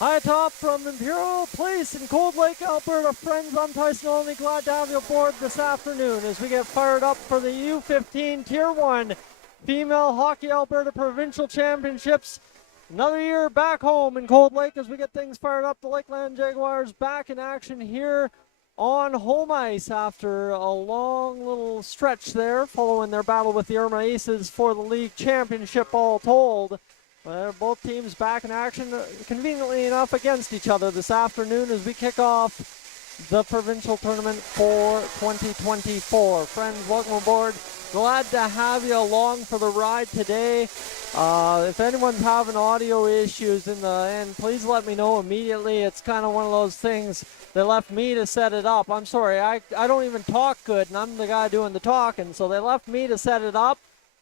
Hi, top from Imperial Place in Cold Lake, Alberta. Friends, I'm Tyson Olney. Glad to have you aboard this afternoon as we get fired up for the U15 Tier 1 Female Hockey Alberta Provincial Championships. Another year back home in Cold Lake as we get things fired up. The Lakeland Jaguars back in action here on home ice after a long little stretch there following their battle with the Irma Aces for the league championship all told. Both teams back in action, conveniently enough, against each other this afternoon as we kick off the provincial tournament for 2024. Friends, welcome aboard. Glad to have you along for the ride today. If anyone's having audio issues in the end, please let me know immediately. It's kind of one of those things they left me to set it up. I'm sorry, I don't even talk good, and I'm the guy doing the talking, so they left me to set it up.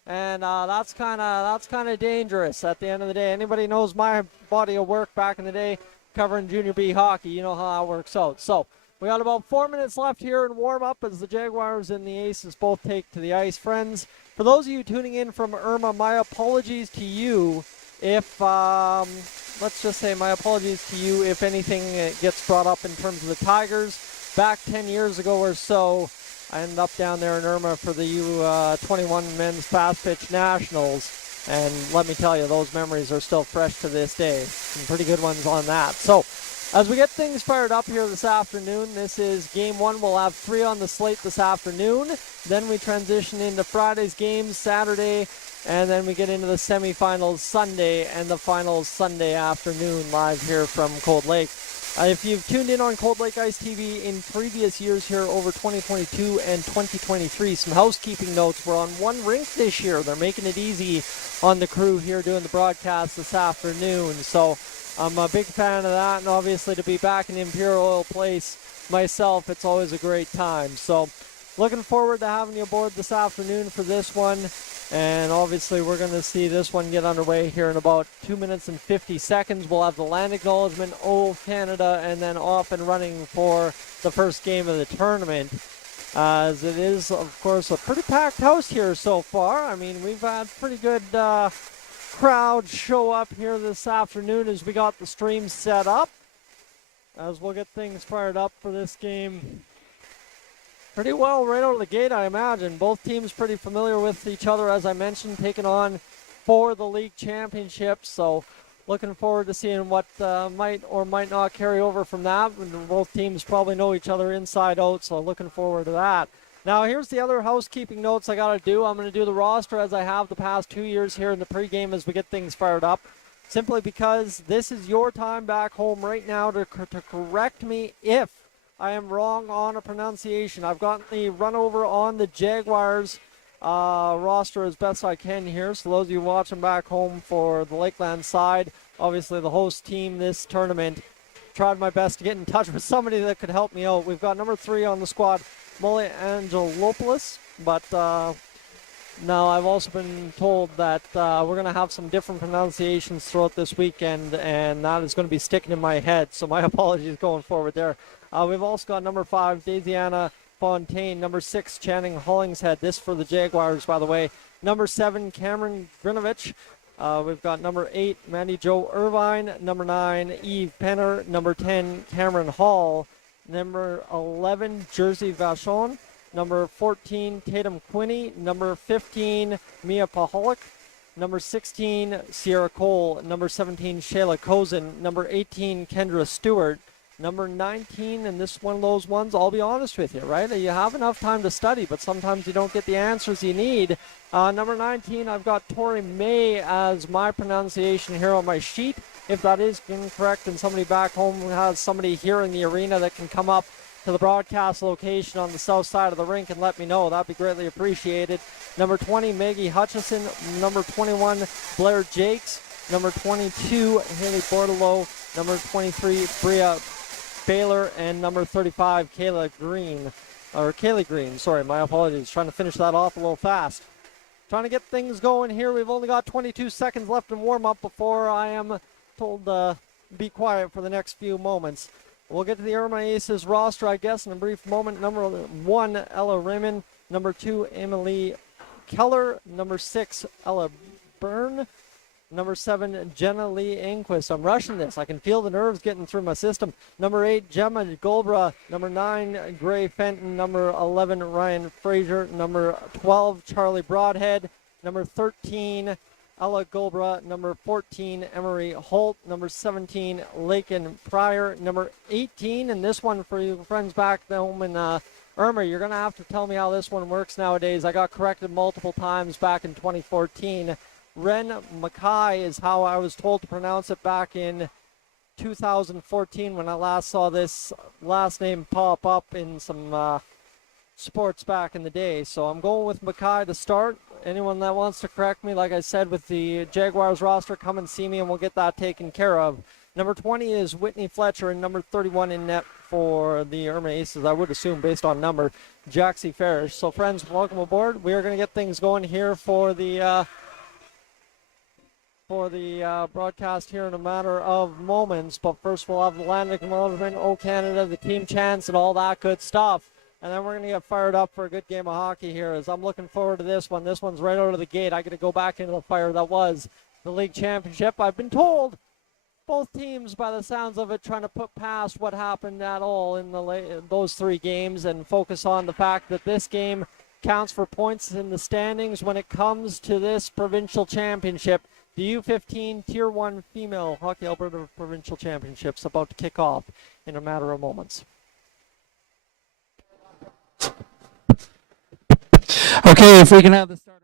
And that's kind of dangerous at the end of the day. Anybody knows my body of work back in the day covering junior B hockey, you know how that works out. So we got about 4 minutes left here in warm-up as the Jaguars and the Aces both take to the ice. Friends, for those of you tuning in from Irma, my apologies to you if, let's just say my apologies to you if anything gets brought up in terms of the Tigers. Back 10 years ago or so, I ended up down there in Irma for the U21 Men's Fast Pitch Nationals, and let me tell you, those memories are still fresh to this day. Some pretty good ones on that. So, as we get things fired up here this afternoon, this is Game 1. We'll have 3 on the slate this afternoon. Then we transition into Friday's games, Saturday, and then we get into the semifinals Sunday, and the finals Sunday afternoon live here from Cold Lake. If you've tuned in on Cold Lake Ice TV in previous years here over 2022 and 2023, some housekeeping notes. We're on one rink this year. They're making it easy on the crew here doing the broadcast this afternoon. So I'm a big fan of that, and obviously to be back in Imperial Place myself, it's always a great time. So looking forward to having you aboard this afternoon for this one. And obviously we're going to see this one get underway here in about 2 minutes and 50 seconds. We'll have the land acknowledgement, Canada, and then off and running for the first game of the tournament. As it is, of course, a pretty packed house here so far. I mean, we've had pretty good crowd show up here this afternoon as we got the stream set up. As we'll get things fired up for this game pretty well right out of the gate, I imagine. Both teams pretty familiar with each other, as I mentioned, taking on for the league championship. So looking forward to seeing what might or might not carry over from that. Both teams probably know each other inside out, so looking forward to that. Now, here's the other housekeeping notes I got to do. I'm going to do the roster as I have the past 2 years here in the pregame as we get things fired up, simply because this is your time back home right now to correct me if I am wrong on a pronunciation. I've gotten the run over on the Jaguars roster as best I can here. So those of you watching back home for the Lakeland side, obviously the host team this tournament, tried my best to get in touch with somebody that could help me out. We've got number 3 on the squad, Molly Angelopoulos, but now I've also been told that we're going to have some different pronunciations throughout this weekend, and that is going to be sticking in my head, so my apologies going forward there. We've also got number 5, Daisiana Fontaine. Number 6, Channing Hollingshead. This for the Jaguars, by the way. Number 7, Cameron Grinovich. We've got number 8, Mandy Jo Irvine. Number 9, Eve Penner. Number 10, Cameron Hall. Number 11, Jersey Vachon. Number 14, Tatum Quinney. Number 15, Mia Paholic. Number 16, Sierra Cole. Number 17, Shayla Kozin. Number 18, Kendra Stewart. Number 19, and this is one of those ones, I'll be honest with you, right? You have enough time to study, but sometimes you don't get the answers you need. Number 19, I've got Tori May as my pronunciation here on my sheet. If that is incorrect and somebody back home has somebody here in the arena that can come up to the broadcast location on the south side of the rink and let me know, that'd be greatly appreciated. Number 20, Maggie Hutchison. Number 21, Blair Jakes. Number 22, Haley Bordelot. Number 23, Bria Baylor, and number 35, Kaylee Green. Sorry, my apologies. Trying to finish that off a little fast. Trying to get things going here. We've only got 22 seconds left in warm-up before I am told to be quiet for the next few moments. We'll get to the Irma Aces roster, I guess, in a brief moment. Number 1, Ella Raymond. Number 2, Emily Keller. Number 6, Ella Byrne. Number 7, Jenna Lee Inquist. I'm rushing this. I can feel the nerves getting through my system. Number 8, Gemma Golbra. Number 9, Gray Fenton. Number 11, Ryan Fraser. Number 12, Charlie Broadhead. Number 13, Ella Golbra. Number 14, Emery Holt. Number 17, Laken Pryor. Number 18, and this one for you friends back home in Irma, you're going to have to tell me how this one works nowadays. I got corrected multiple times back in 2014. Ren Mackay is how I was told to pronounce it back in 2014 when I last saw this last name pop up in some sports back in the day. So I'm going with Mackay to start. Anyone that wants to correct me, like I said, with the Jaguars roster, come and see me and we'll get that taken care of. Number 20 is Whitney Fletcher, and number 31 in net for the Irma Aces, I would assume, based on number, Jaxie Ferris. So, friends, welcome aboard. We are going to get things going here for the broadcast here in a matter of moments. But first, we'll have the land acknowledgement, O Canada, the team chants, and all that good stuff. And then we're going to get fired up for a good game of hockey here, as I'm looking forward to this one. This one's right out of the gate. I got to go back into the fire that was the league championship. I've been told both teams, by the sounds of it, trying to put past what happened at all in those 3 games and focus on the fact that this game counts for points in the standings when it comes to this provincial championship. The U15 Tier 1 Female Hockey Alberta Provincial Championships about to kick off in a matter of moments. Okay, if we can have the starting.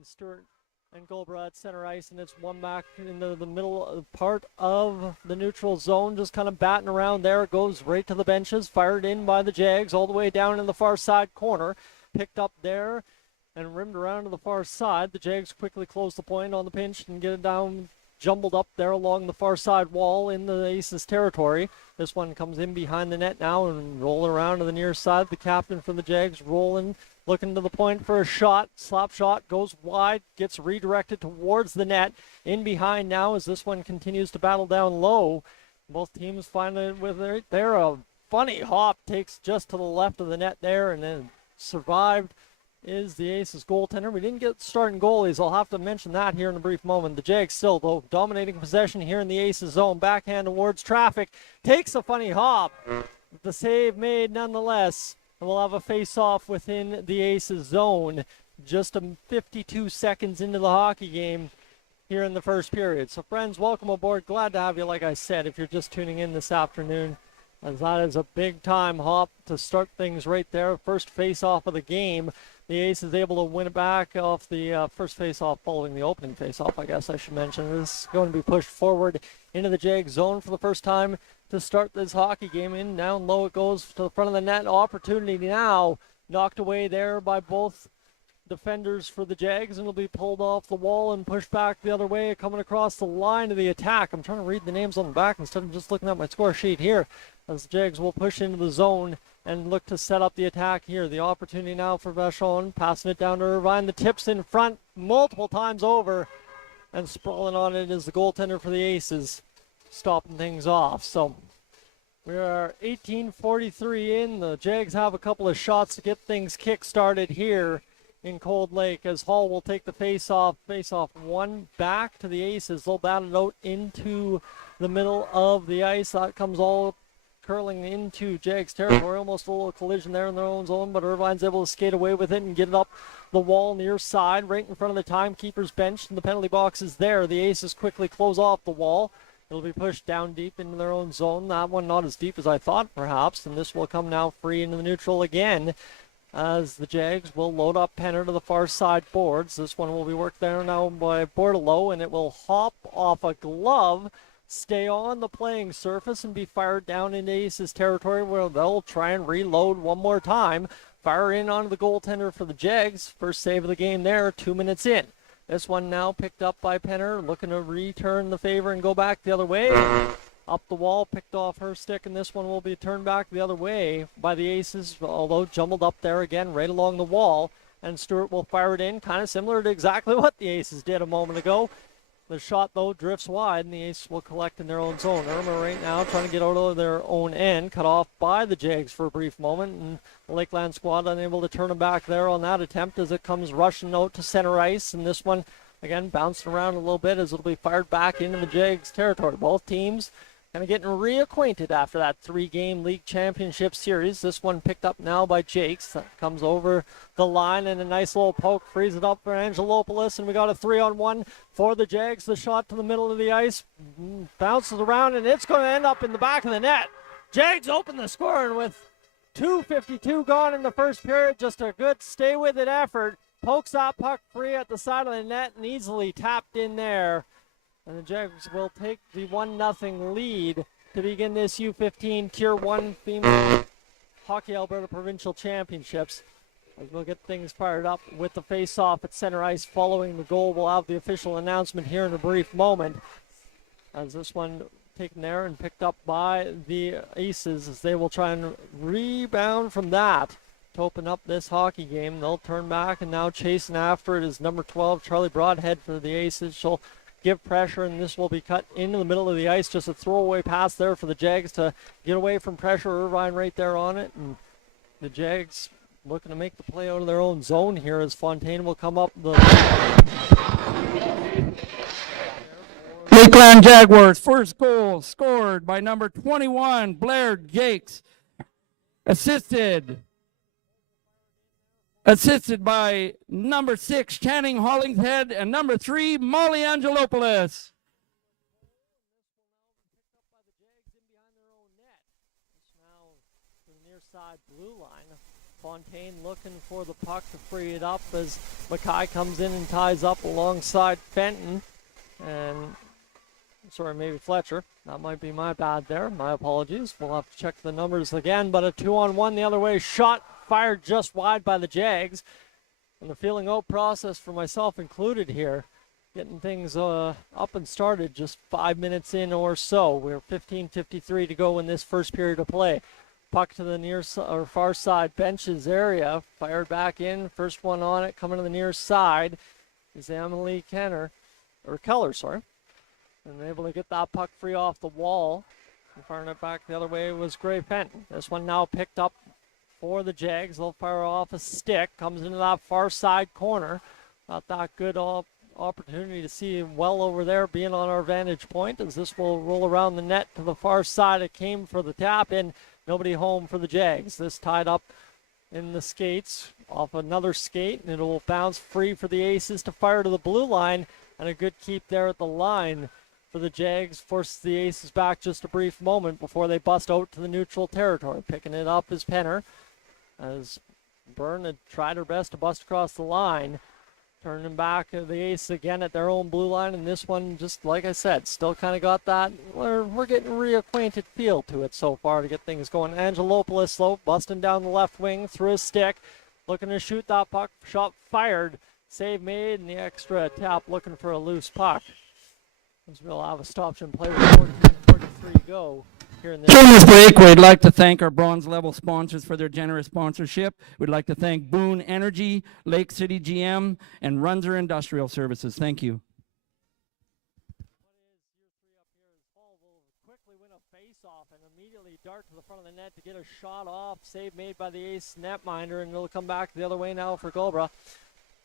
Stuart And Goldborough at center ice, and it's one back into the middle part of the neutral zone, just kind of batting around there. It goes right to the benches, fired in by the Jags all the way down in the far side corner. Picked up there and rimmed around to the far side. The Jags quickly close the point on the pinch and get it down, jumbled up there along the far side wall in the Aces territory. This one comes in behind the net now and rolling around to the near side. The captain for the Jags rolling, looking to the point for a shot. Slap shot goes wide, gets redirected towards the net. In behind now as this one continues to battle down low. Both teams find it with right there. A funny hop takes just to the left of the net there, and then survived is the Aces goaltender. We didn't get starting goalies. I'll have to mention that here in a brief moment. The Jags still, though, dominating possession here in the Aces zone. Backhand towards traffic. Takes a funny hop. The save made nonetheless. And we'll have a face-off within the Aces zone just 52 seconds into the hockey game here in the first period. So, friends, welcome aboard. Glad to have you, like I said, if you're just tuning in this afternoon, as that is a big-time hop to start things right there. First face-off of the game. The Ace is able to win it back off the first face-off following the opening face-off, I guess I should mention. This is going to be pushed forward into the Jag zone for the first time to start this hockey game. In down low it goes to the front of the net. Opportunity now knocked away there by both defenders for the Jags, and will be pulled off the wall and pushed back the other way, coming across the line of the attack. I'm trying to read the names on the back instead of just looking at my score sheet here, as the Jags will push into the zone and look to set up the attack here. The opportunity now for Vachon, passing it down to Irvine. The tips in front multiple times over, and sprawling on it is the goaltender for the Aces, stopping things off. So we are 18:43 in. The Jags have a couple of shots to get things kick-started here in Cold Lake, as Hall will take the face-off one back to the Aces. They'll bat it out into the middle of the ice. That comes all curling into Jags territory. Almost a little collision there in their own zone, but Irvine's able to skate away with it and get it up the wall near side, right in front of the timekeeper's bench, and the penalty box is there. The Aces quickly close off the wall. It'll be pushed down deep into their own zone. That one not as deep as I thought, perhaps, and this will come now free into the neutral again, as the Jags will load up Penner to the far side boards. This one will be worked there now by Bordelot, and it will hop off a glove, stay on the playing surface, and be fired down into Aces territory, where they'll try and reload one more time. Fire in onto the goaltender for the Jags. First save of the game there, 2 minutes in. This one now picked up by Penner, looking to return the favor and go back the other way. Up the wall, picked off her stick, and this one will be turned back the other way by the Aces, although jumbled up there again right along the wall. And Stewart will fire it in, kind of similar to exactly what the Aces did a moment ago. The shot, though, drifts wide, and the Aces will collect in their own zone. Irma right now trying to get out of their own end, cut off by the Jags for a brief moment, and the Lakeland squad unable to turn them back there on that attempt as it comes rushing out to center ice. And this one, again, bouncing around a little bit as it'll be fired back into the Jags territory. Both teams kind of getting reacquainted after that 3-game league championship series. This one picked up now by Jakes. That comes over the line, and a nice little poke frees it up for Angelopoulos, and we got a 3-on-1 for the Jags. The shot to the middle of the ice bounces around, and it's going to end up in the back of the net. Jags open the score, and with 2:52 gone in the first period, just a good stay with it effort. Pokes that puck free at the side of the net and easily tapped in there. And the Jags will take the 1-0 lead to begin this U15 Tier 1 Female Hockey Alberta Provincial Championships. As we'll get things fired up with the face-off at center ice following the goal. We'll have the official announcement here in a brief moment. As this one taken there and picked up by the Aces, as they will try and rebound from that to open up this hockey game. They'll turn back, and now chasing after it is number 12, Charlie Broadhead for the Aces. She'll give pressure, and this will be cut into the middle of the ice. Just a throwaway pass there for the Jags to get away from pressure. Irvine right there on it, and the Jags looking to make the play out of their own zone here as Fontaine will come up the Lakeland Jaguars, first goal scored by number 21, Blair Jakes. Assisted by number 6, Channing Hollingshead, and number 3, Molly Angelopoulos. Now to the near side blue line. Fontaine looking for the puck to free it up as Mackay comes in and ties up alongside Fenton. And, sorry, maybe Fletcher. That might be my bad there. My apologies. We'll have to check the numbers again. But a 2-on-1 the other way. Shot fired just wide by the Jags. And the feeling out process for myself included here. Getting things up and started just 5 minutes in or so. We're 15:53 to go in this first period of play. Puck to the near or far side benches area. Fired back in. First one on it coming to the near side is Emily Keller, sorry. And able to get that puck free off the wall. And firing it back the other way was Gray Fenton. This one now picked up for the Jags. They'll fire off a stick. Comes into that far side corner. Not that good opportunity to see him well over there being on our vantage point as this will roll around the net to the far side. It came for the tap in. Nobody home for the Jags. This tied up in the skates off another skate, and it will bounce free for the Aces to fire to the blue line, and a good keep there at the line for the Jags forces the Aces back just a brief moment before they bust out to the neutral territory. Picking it up is Penner as Byrne had tried her best to bust across the line. Turning back the Aces again at their own blue line, and this one, just like I said, still kind of got that, we're getting reacquainted feel to it so far to get things going. Angelopoulos, though, busting down the left wing through his stick, looking to shoot that puck, shot fired, save made, and the extra tap looking for a loose puck. As we'll have a stoption play with 43 to go. During this break, we'd like to thank our bronze level sponsors for their generous sponsorship. We'd like to thank Boone Energy, Lake City GM, and Runzer Industrial Services. Thank you. Quickly win a face-off and immediately dart to the front of the net to get a shot off. Save made by the Ace netminder, and it'll come back the other way now for Gulbra.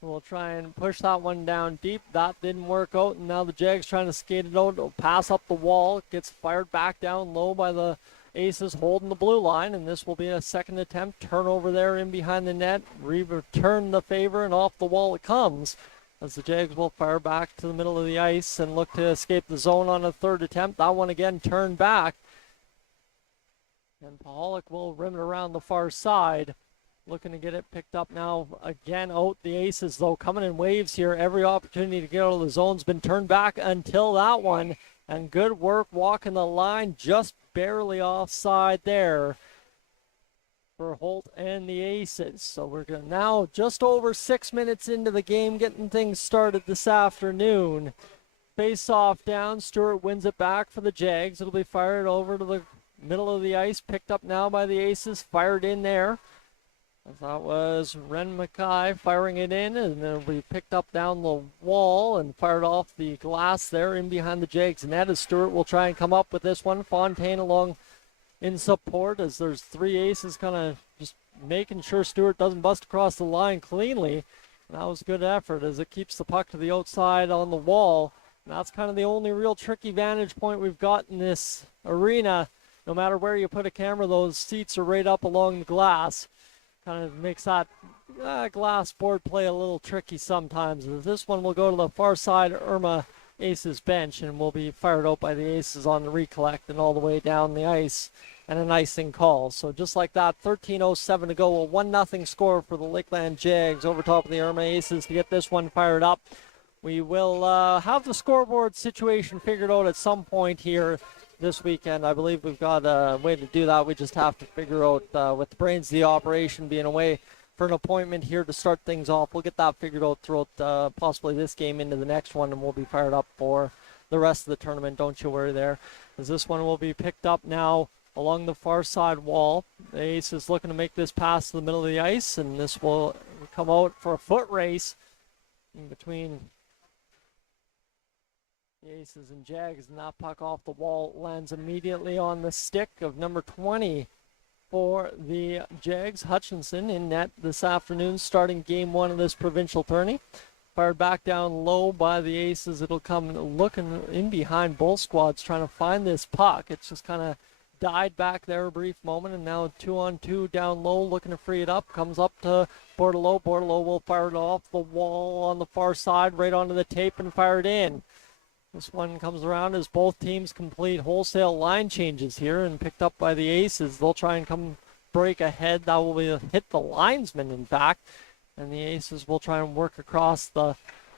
We'll try and push that one down deep. That didn't work out, and now the Jags trying to skate it out. It'll pass up the wall. It gets fired back down low by the Aces holding the blue line, and this will be a second attempt. Turnover there in behind the net. Return the favor, and off the wall it comes as the Jags will fire back to the middle of the ice and look to escape the zone on a third attempt. That one again turned back. And Pahalik will rim it around the far side. Looking to get it picked up now again out. The Aces, though, coming in waves here. Every opportunity to get out of the zone's been turned back until that one. And good work walking the line, just barely offside there for Holt and the Aces. So we're going to now just over 6 minutes into the game, getting things started this afternoon. Face off down. Stewart wins it back for the Jags. It'll be fired over to the middle of the ice. Picked up now by the Aces. Fired in there. That was Ren Mackay firing it in, and it'll be picked up down the wall and fired off the glass there in behind the Jags net as Stewart will try and come up with this one. Fontaine along in support as there's three Aces kind of just making sure Stewart doesn't bust across the line cleanly. And that was a good effort as it keeps the puck to the outside on the wall. And that's kind of the only real tricky vantage point we've got in this arena. No matter where you put a camera, those seats are right up along the glass. Kind of makes that glass board play a little tricky sometimes. This one will go to the far side Irma Aces bench and will be fired out by the Aces on the recollect and all the way down the ice and an icing call. So just like that, 13:07 to go, a 1-0 score for the Lakeland Jags over top of the Irma Aces to get this one fired up. We will have the scoreboard situation figured out at some point here this weekend. I believe we've got a way to do that. We just have to figure out with the brains of the operation being away for an appointment here to start things off. We'll get that figured out throughout possibly this game into the next one, and we'll be fired up for the rest of the tournament. Don't you worry there, as this one will be picked up now along the far side wall. The Ace is looking to make this pass to the middle of the ice, and this will come out for a foot race in between the Aces and Jags, and that puck off the wall lands immediately on the stick of number 20 for the Jags. Hutchinson in net this afternoon, starting game one of this provincial tourney. Fired back down low by the Aces. It'll come looking in behind both squads, trying to find this puck. It's just kind of died back there a brief moment, and now 2-on-2 down low, looking to free it up. Comes up to Bordelot. Bordelot will fire it off the wall on the far side, right onto the tape, and fire it in. This one comes around as both teams complete wholesale line changes here and picked up by the Aces. They'll try and come break ahead. That will hit the linesman, in fact. And the Aces will try and work across the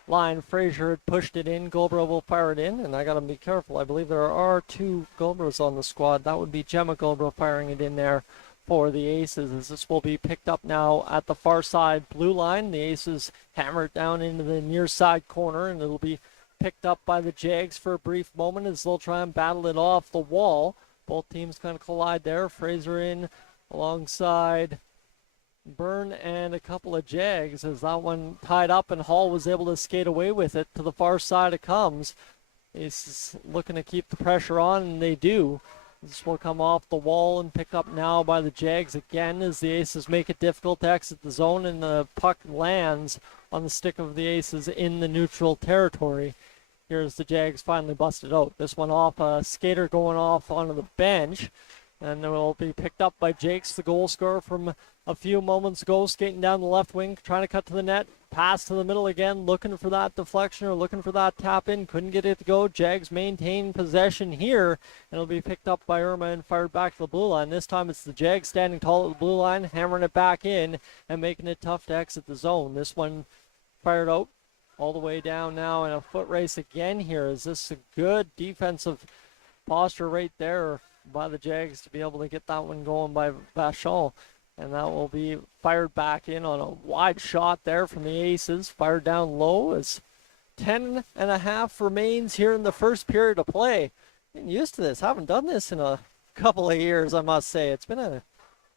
line. Fraser had pushed it in. Gulbra will fire it in. And I got to be careful. I believe there are 2 Gulbras on the squad. That would be Gemma Gulbra firing it in there for the Aces, as this will be picked up now at the far side blue line. The Aces hammer it down into the near side corner, and it'll be picked up by the Jags for a brief moment as they'll try and battle it off the wall. Both teams kind of collide there. Fraser in alongside Byrne and a couple of Jags, as that one tied up, and Hall was able to skate away with it. To the far side it comes. Aces looking to keep the pressure on, and they do. This will come off the wall and picked up now by the Jags again, as the Aces make it difficult to exit the zone, and the puck lands on the stick of the Aces in the neutral territory. Here's the Jags finally busted out. This one off a skater going off onto the bench, and it will be picked up by Jakes, the goal scorer from a few moments ago, skating down the left wing, trying to cut to the net. Pass to the middle again, looking for that deflection or looking for that tap in. Couldn't get it to go. Jags maintain possession here, and it'll be picked up by Irma and fired back to the blue line. This time it's the Jags standing tall at the blue line, hammering it back in and making it tough to exit the zone. This one fired out all the way down now in a foot race again here. Is this a good defensive posture right there by the Jags to be able to get that one going by Vachon? And that will be fired back in on a wide shot there from the Aces. Fired down low as 10.5 remains here in the first period of play. Getting used to this. Haven't done this in a couple of years, I must say. It's been a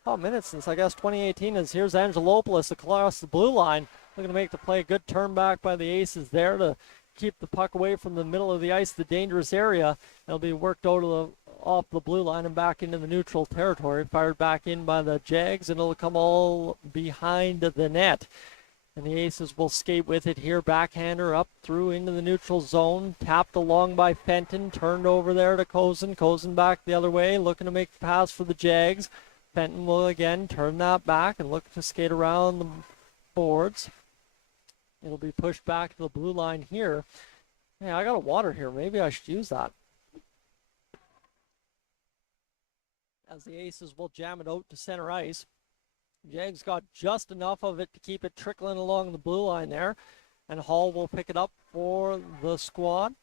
couple minutes since, I guess, 2018. As here's Angelopoulos across the blue line. Looking to make the play. Good turn back by the Aces there to keep the puck away from the middle of the ice, the dangerous area. It'll be worked off the blue line and back into the neutral territory. Fired back in by the Jags, and it'll come all behind the net. And the Aces will skate with it here. Backhander up through into the neutral zone. Tapped along by Fenton. Turned over there to Cozen. Cozen back the other way, looking to make the pass for the Jags. Fenton will again turn that back and look to skate around the boards. It'll be pushed back to the blue line here. Hey, I got a water here. Maybe I should use that. As the Aces will jam it out to center ice. Jags got just enough of it to keep it trickling along the blue line there. And Hall will pick it up for the squad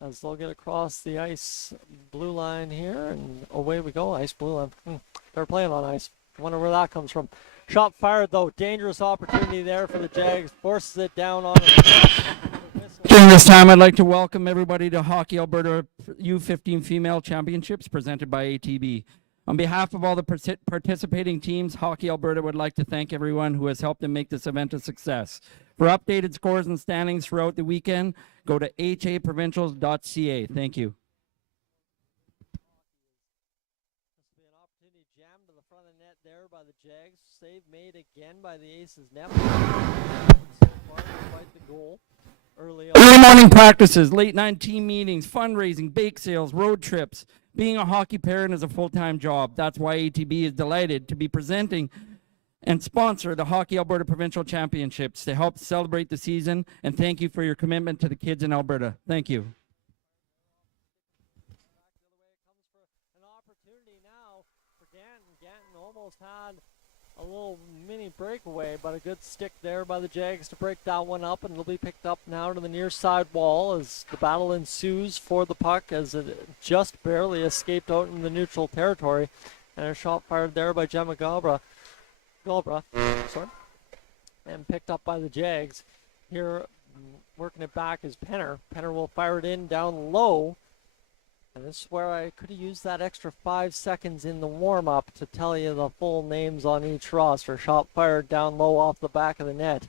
as they'll get across the ice blue line here. And away we go. Ice blue line. They're playing on ice. I wonder where that comes from. Shot fired, though. Dangerous opportunity there for the Jags. Forces it down on it. During this time, I'd like to welcome everybody to Hockey Alberta U15 Female Championships presented by ATB. On behalf of all the participating teams, Hockey Alberta would like to thank everyone who has helped them make this event a success. For updated scores and standings throughout the weekend, go to haprovincials.ca. Thank you. There by the Jags. Save made again by the Aces. Never the goal early morning practices, late night team meetings, fundraising, bake sales, road trips. Being a hockey parent is a full-time job. That's why ATB is delighted to be presenting and sponsor the Hockey Alberta Provincial Championships to help celebrate the season, and thank you for your commitment to the kids in Alberta. Thank you. Almost had a little mini breakaway, but a good stick there by the Jags to break that one up, and it'll be picked up now to the near side wall as the battle ensues for the puck, as it just barely escaped out in the neutral territory. And a shot fired there by Gemma Gulbra, and picked up by the Jags. Here, working it back is Penner. Penner will fire it in down low. And this is where I could have used that extra 5 seconds in the warm-up to tell you the full names on each roster. Shot fired down low off the back of the net.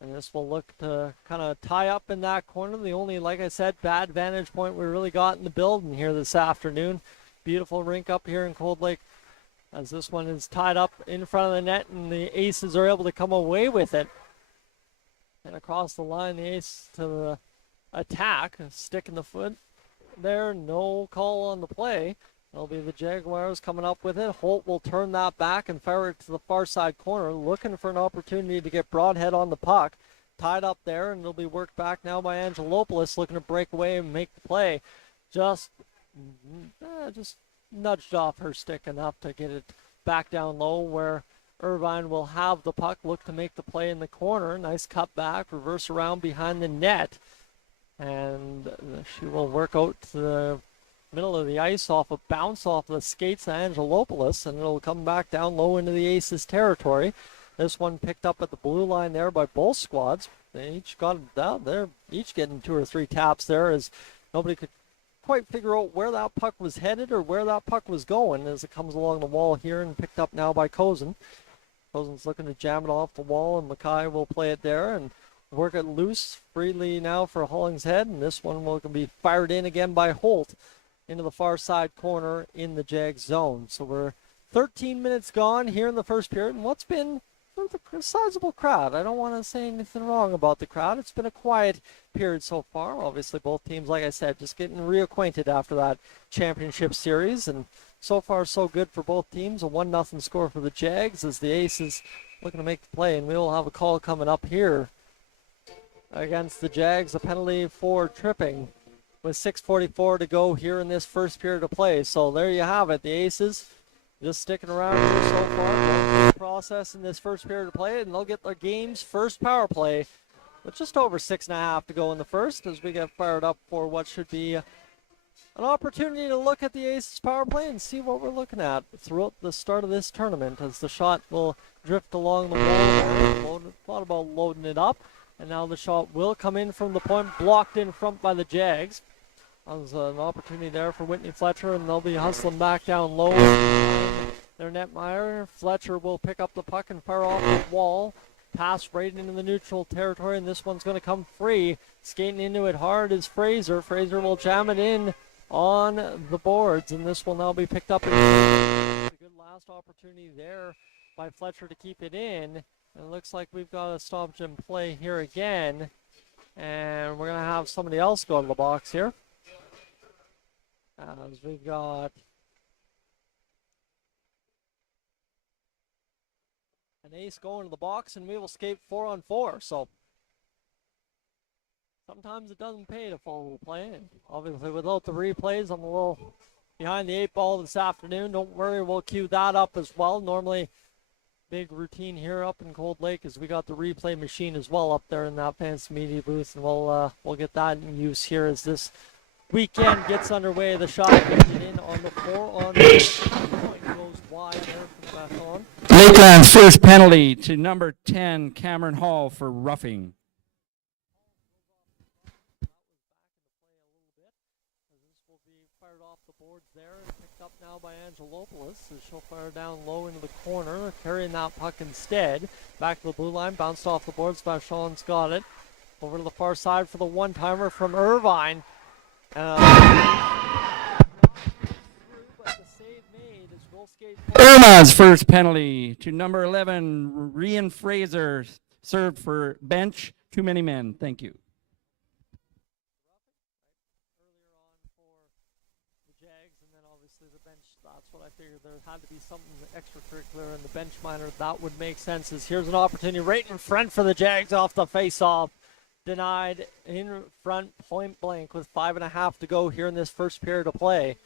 And this will look to kind of tie up in that corner. The only, like I said, bad vantage point we really got in the building here this afternoon. Beautiful rink up here in Cold Lake, as this one is tied up in front of the net, and the Aces are able to come away with it. And across the line, the Ace to the attack, a stick in the foot. There, no call on the play. It'll be the Jaguars coming up with it. Holt will turn that back and fire it to the far side corner, looking for an opportunity to get Broadhead on the puck. Tied up there, and it'll be worked back now by Angelopoulos, looking to break away and make the play. Just nudged off her stick enough to get it back down low where Irvine will have the puck, look to make the play in the corner. Nice cut back, reverse around behind the net. And she will work out to the middle of the ice off a bounce off the skates of Angelopoulos, and it'll come back down low into the Aces territory. This one picked up at the blue line there by both squads. They each got it down there, each getting 2 or 3 taps there, as nobody could quite figure out where that puck was headed or where that puck was going as it comes along the wall here, and picked up now by Cozen. Cozen's looking to jam it off the wall, and Mackay will play it there and work it loose freely now for Hollingshead, and this one will be fired in again by Holt into the far side corner in the Jag zone. So we're 13 minutes gone here in the first period, and what's been a sizable crowd. I don't want to say anything wrong about the crowd. It's been a quiet period so far. Obviously, both teams, like I said, just getting reacquainted after that championship series, and so far so good for both teams. A 1-0 score for the Jags as the Aces looking to make the play, and we will have a call coming up here against the Jags, a penalty for tripping with 6:44 to go here in this first period of play. So there you have it. The Aces just sticking around here so far. Process in this first period of play, and they'll get their game's first power play with just over 6.5 to go in the first as we get fired up for what should be an opportunity to look at the Aces power play and see what we're looking at throughout the start of this tournament, as the shot will drift along the wall. Thought about loading it up. And now the shot will come in from the point, blocked in front by the Jags. There's an opportunity there for Whitney Fletcher, and they'll be hustling back down low. Their netmire. Fletcher will pick up the puck and fire off the wall. Pass right into the neutral territory, and this one's going to come free. Skating into it hard is Fraser. Fraser will jam it in on the boards, and this will now be picked up. A good last opportunity there by Fletcher to keep it in. It looks like we've got a stoppage in play here again, and we're going to have somebody else go to the box here. As we've got an ace going to the box, and we will skate 4-on-4. So sometimes it doesn't pay to follow the play, and obviously without the replays, I'm a little behind the 8 ball this afternoon. Don't worry, we'll cue that up as well. Normally, big routine here up in Cold Lake is we got the replay machine as well up there in that fancy media booth, and we'll get that in use here as this weekend gets underway. The shot gets it in on the 4-on-3 point, goes wide there from Bethon. Lakeland's first penalty to number 10, Cameron Hall, for roughing. There and picked up now by Angelopoulos as she'll fire down low into the corner, carrying that puck instead. Back to the blue line, bounced off the boards. Vachon's got it. Over to the far side for the one-timer from Irvine. But the save made as we'll skate. Irma's first penalty to number 11, Rian Fraser, served for bench. Too many men. Thank you. That's what I figured. There had to be something extracurricular in the bench minor. That would make sense. As here's an opportunity right in front for the Jags off the face-off. Denied in front, point blank, with 5.5 to go here in this first period of play.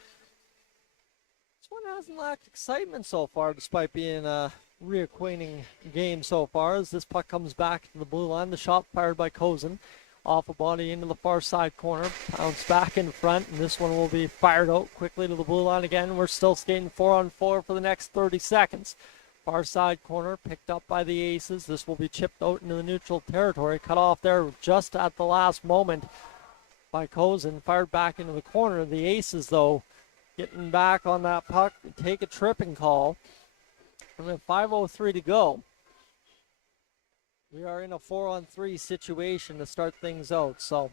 This one hasn't lacked excitement so far, despite being a reacquainting game so far. As this puck comes back to the blue line, the shot fired by Cozen. Off a body into the far side corner, bounce back in front, and this one will be fired out quickly to the blue line again. We're still skating 4-on-4 for the next 30 seconds. Far side corner picked up by the Aces. This will be chipped out into the neutral territory, cut off there just at the last moment by Cozen, fired back into the corner. The Aces, though, getting back on that puck, take a tripping call. And with 5:03 to go, we are in a 4-on-3 situation to start things out. So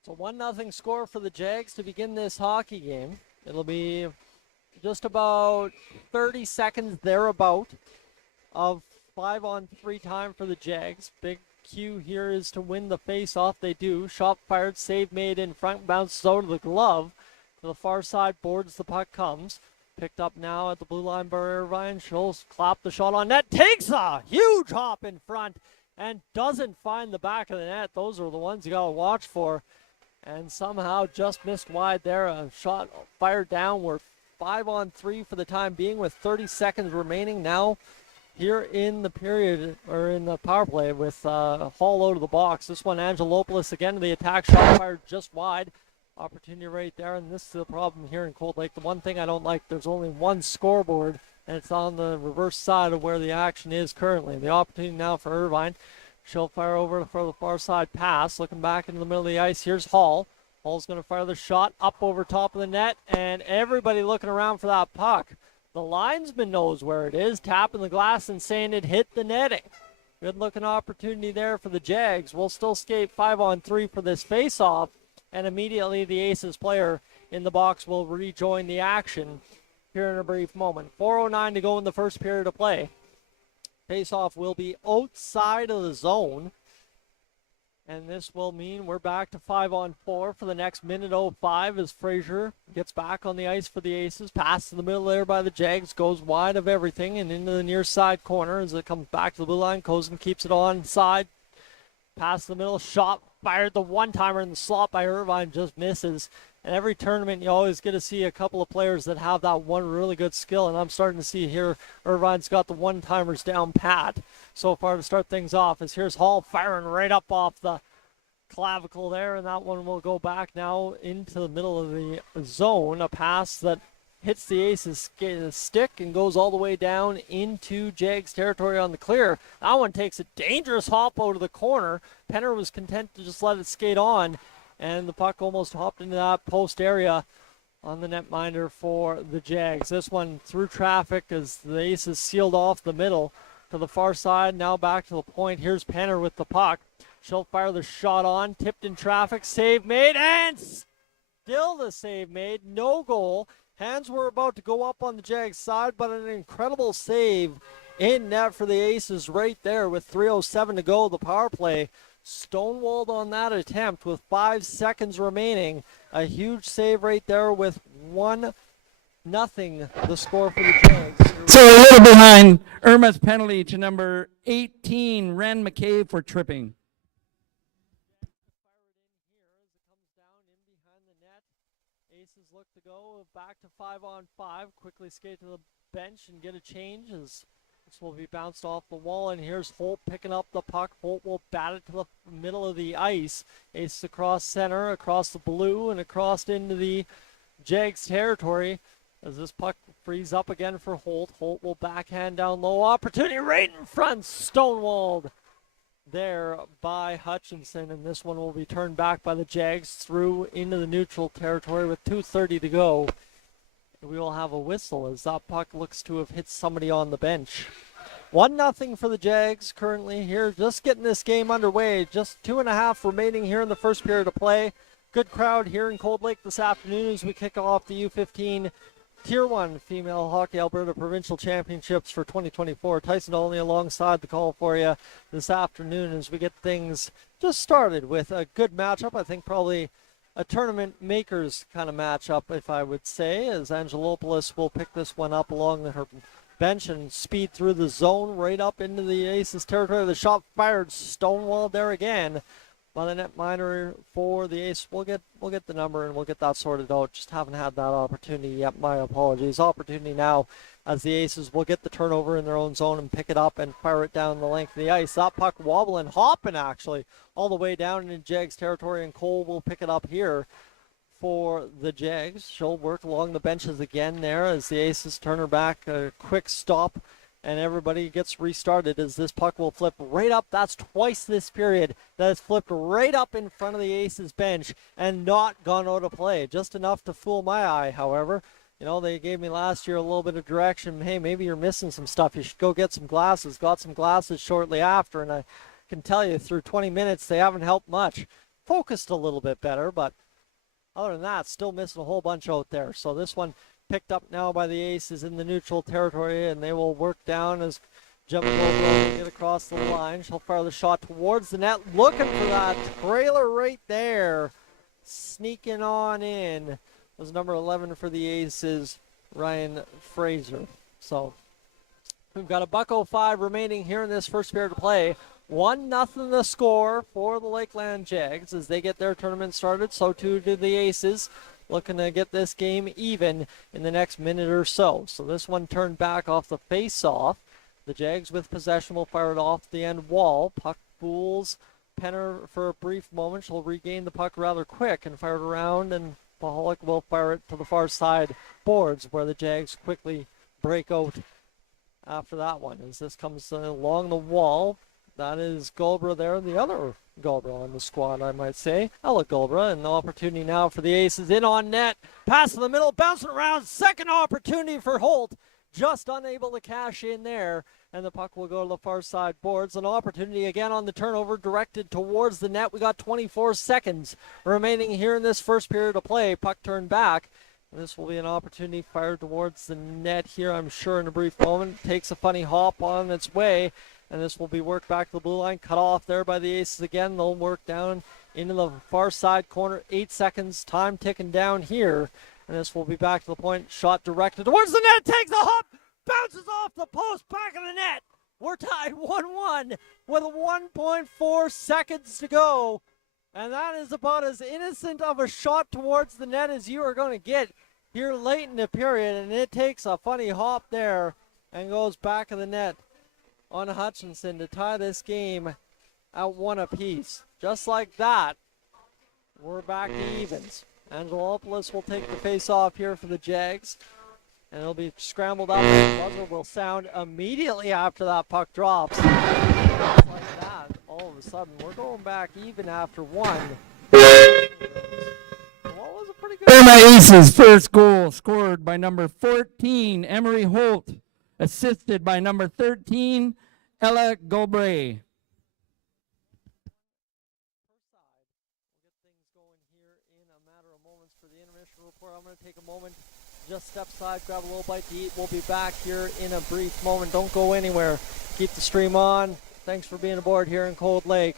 it's a 1-0 score for the Jags to begin this hockey game. It'll be just about 30 seconds thereabout of 5-on-3 time for the Jags. Big cue here is to win the face-off. They do. Shot fired, save made in front, bounces out of the glove. To the far side boards, the puck comes. Picked up now at the blue line by Irvine. She'll clap the shot on net. Takes a huge hop in front and doesn't find the back of the net. Those are the ones you got to watch for. And somehow just missed wide there. A shot fired down where 5-on-3 for the time being with 30 seconds remaining now here in the period, or in the power play with Hall out of the box. This one, Angelopoulos again to the attack, shot fired just wide. Opportunity right there, and this is the problem here in Cold Lake. The one thing I don't like, there's only one scoreboard, and it's on the reverse side of where the action is currently. The opportunity now for Irvine. She'll fire over for the far side pass. Looking back into the middle of the ice, here's Hall. Hall's going to fire the shot up over top of the net, and everybody looking around for that puck. The linesman knows where it is, tapping the glass and saying it hit the netting. Good looking opportunity there for the Jags. We'll still skate 5-on-3 for this face-off, and immediately the Aces player in the box will rejoin the action here in a brief moment. 4:09 to go in the first period of play. Face-off will be outside of the zone, and this will mean we're back to 5-on-4 for the next minute 05 as Fraser gets back on the ice for the Aces. Pass to the middle there by the Jags, goes wide of everything and into the near side corner as it comes back to the blue line. Cozen keeps it on side. Pass to the middle, shot fired, the one-timer in the slot by Irvine just misses. And every tournament you always get to see a couple of players that have that one really good skill, and I'm starting to see here Irvine's got the one-timers down pat so far to start things off, as here's Hall firing right up off the clavicle there, and that one will go back now into the middle of the zone. A pass that hits the Aces stick and goes all the way down into Jags territory on the clear. That one takes a dangerous hop out of the corner. Penner was content to just let it skate on, and the puck almost hopped into that post area on the netminder for the Jags. This one through traffic as the Aces sealed off the middle to the far side. Now back to the point. Here's Penner with the puck. She'll fire the shot on, tipped in traffic, save made, and still the save made. No goal. Hands were about to go up on the Jags side, but an incredible save in net for the Aces right there with 3:07 to go. The power play stonewalled on that attempt with 5 seconds remaining. A huge save right there with 1-0 the score for the Jags. So a little behind. Irma's penalty to number 18, Ren McCabe, for tripping. Aces look to go back to 5-on-5. Quickly skate to the bench and get a change as this will be bounced off the wall. And here's Holt picking up the puck. Holt will bat it to the middle of the ice. Aces across center, across the blue, and across into the Jags territory as this puck frees up again for Holt. Holt will backhand down low. Opportunity right in front. Stonewalled there by Hutchinson, and this one will be turned back by the Jags through into the neutral territory with 2:30 to go. We will have a whistle as that puck looks to have hit somebody on the bench. 1-0 for the Jags currently here, just getting this game underway. Just 2.5 remaining here in the first period of play. Good crowd here in Cold Lake this afternoon as we kick off the U15 Tier 1 Female Hockey Alberta Provincial Championships for 2024. Tyson Olney alongside the call for you this afternoon as we get things just started with a good matchup. I think probably a tournament makers kind of matchup, if I would say, as Angelopoulos will pick this one up along her bench and speed through the zone right up into the Aces territory. The shot fired, stonewalled there again by the netminder for the Ace. We'll get the number and we'll get that sorted out. Just haven't had that opportunity yet. My apologies. Opportunity now as the Aces will get the turnover in their own zone and pick it up and fire it down the length of the ice. That puck wobbling, hopping actually all the way down into Jags territory, and Cole will pick it up here for the Jags. She'll work along the benches again there as the Aces turn her back. A quick stop and everybody gets restarted as this puck will flip right up. That's twice this period that it's flipped right up in front of the Aces bench and not gone out of play. Just enough to fool my eye, however. You know, they gave me last year a little bit of direction. Hey, maybe you're missing some stuff. You should go get some glasses. Got some glasses shortly after, and I can tell you through 20 minutes they haven't helped much. Focused a little bit better, but other than that, still missing a whole bunch out there. So this one picked up now by the Aces in the neutral territory, and they will work down as Gemma will get across the line. She'll fire the shot towards the net, looking for that trailer right there. Sneaking on in was number 11 for the Aces, Ryan Fraser. So we've got a $1:05 remaining here in this first period of play. 1-0 the score for the Lakeland Jags as they get their tournament started. So too do the Aces. looking to get this game even in the next minute or so. So this one turned back off the face-off. The Jags with possession will fire it off the end wall. Puck fools Penner for a brief moment. She'll regain the puck rather quick and fire it around, and Paholic will fire it to the far side boards where the Jags quickly break out after that one. As this comes along the wall, that is Gulbra there, the other Gulbra on the squad, I might say. Ella Gulbra, and the opportunity now for the Aces in on net. Pass to the middle, bouncing around. Second opportunity for Holt. Just unable to cash in there, and the puck will go to the far side boards. An opportunity again on the turnover directed towards the net. We got 24 seconds remaining here in this first period of play. Puck turned back. And this will be an opportunity fired towards the net here, I'm sure, in a brief moment. Takes a funny hop on its way, and this will be worked back to the blue line. Cut off there by the Aces again. They'll work down into the far side corner. 8 seconds, time ticking down here. And this will be back to the point. Shot directed towards the net. Takes a hop. Bounces off the post. Back in the net. We're tied 1-1 with 1.4 seconds to go. And that is about as innocent of a shot towards the net as you are going to get here late in the period. And it takes a funny hop there and goes back of the net on Hutchinson to tie this game at 1 apiece. Just like that, we're back to evens. Angelopoulos will take the face-off here for the Jags. And it'll be scrambled up. The buzzer will sound immediately after that puck drops. Just like that, all of a sudden, we're going back even after one. Well, was a pretty good Irma Aces' first goal scored by number 14, Emery Holt, assisted by number 13, Ella Gulbray. For the intermission report, I'm going to take a moment, just step aside, grab a little bite to eat. We'll be back here in a brief moment. Don't go anywhere. Keep the stream on. Thanks for being aboard here in Cold Lake.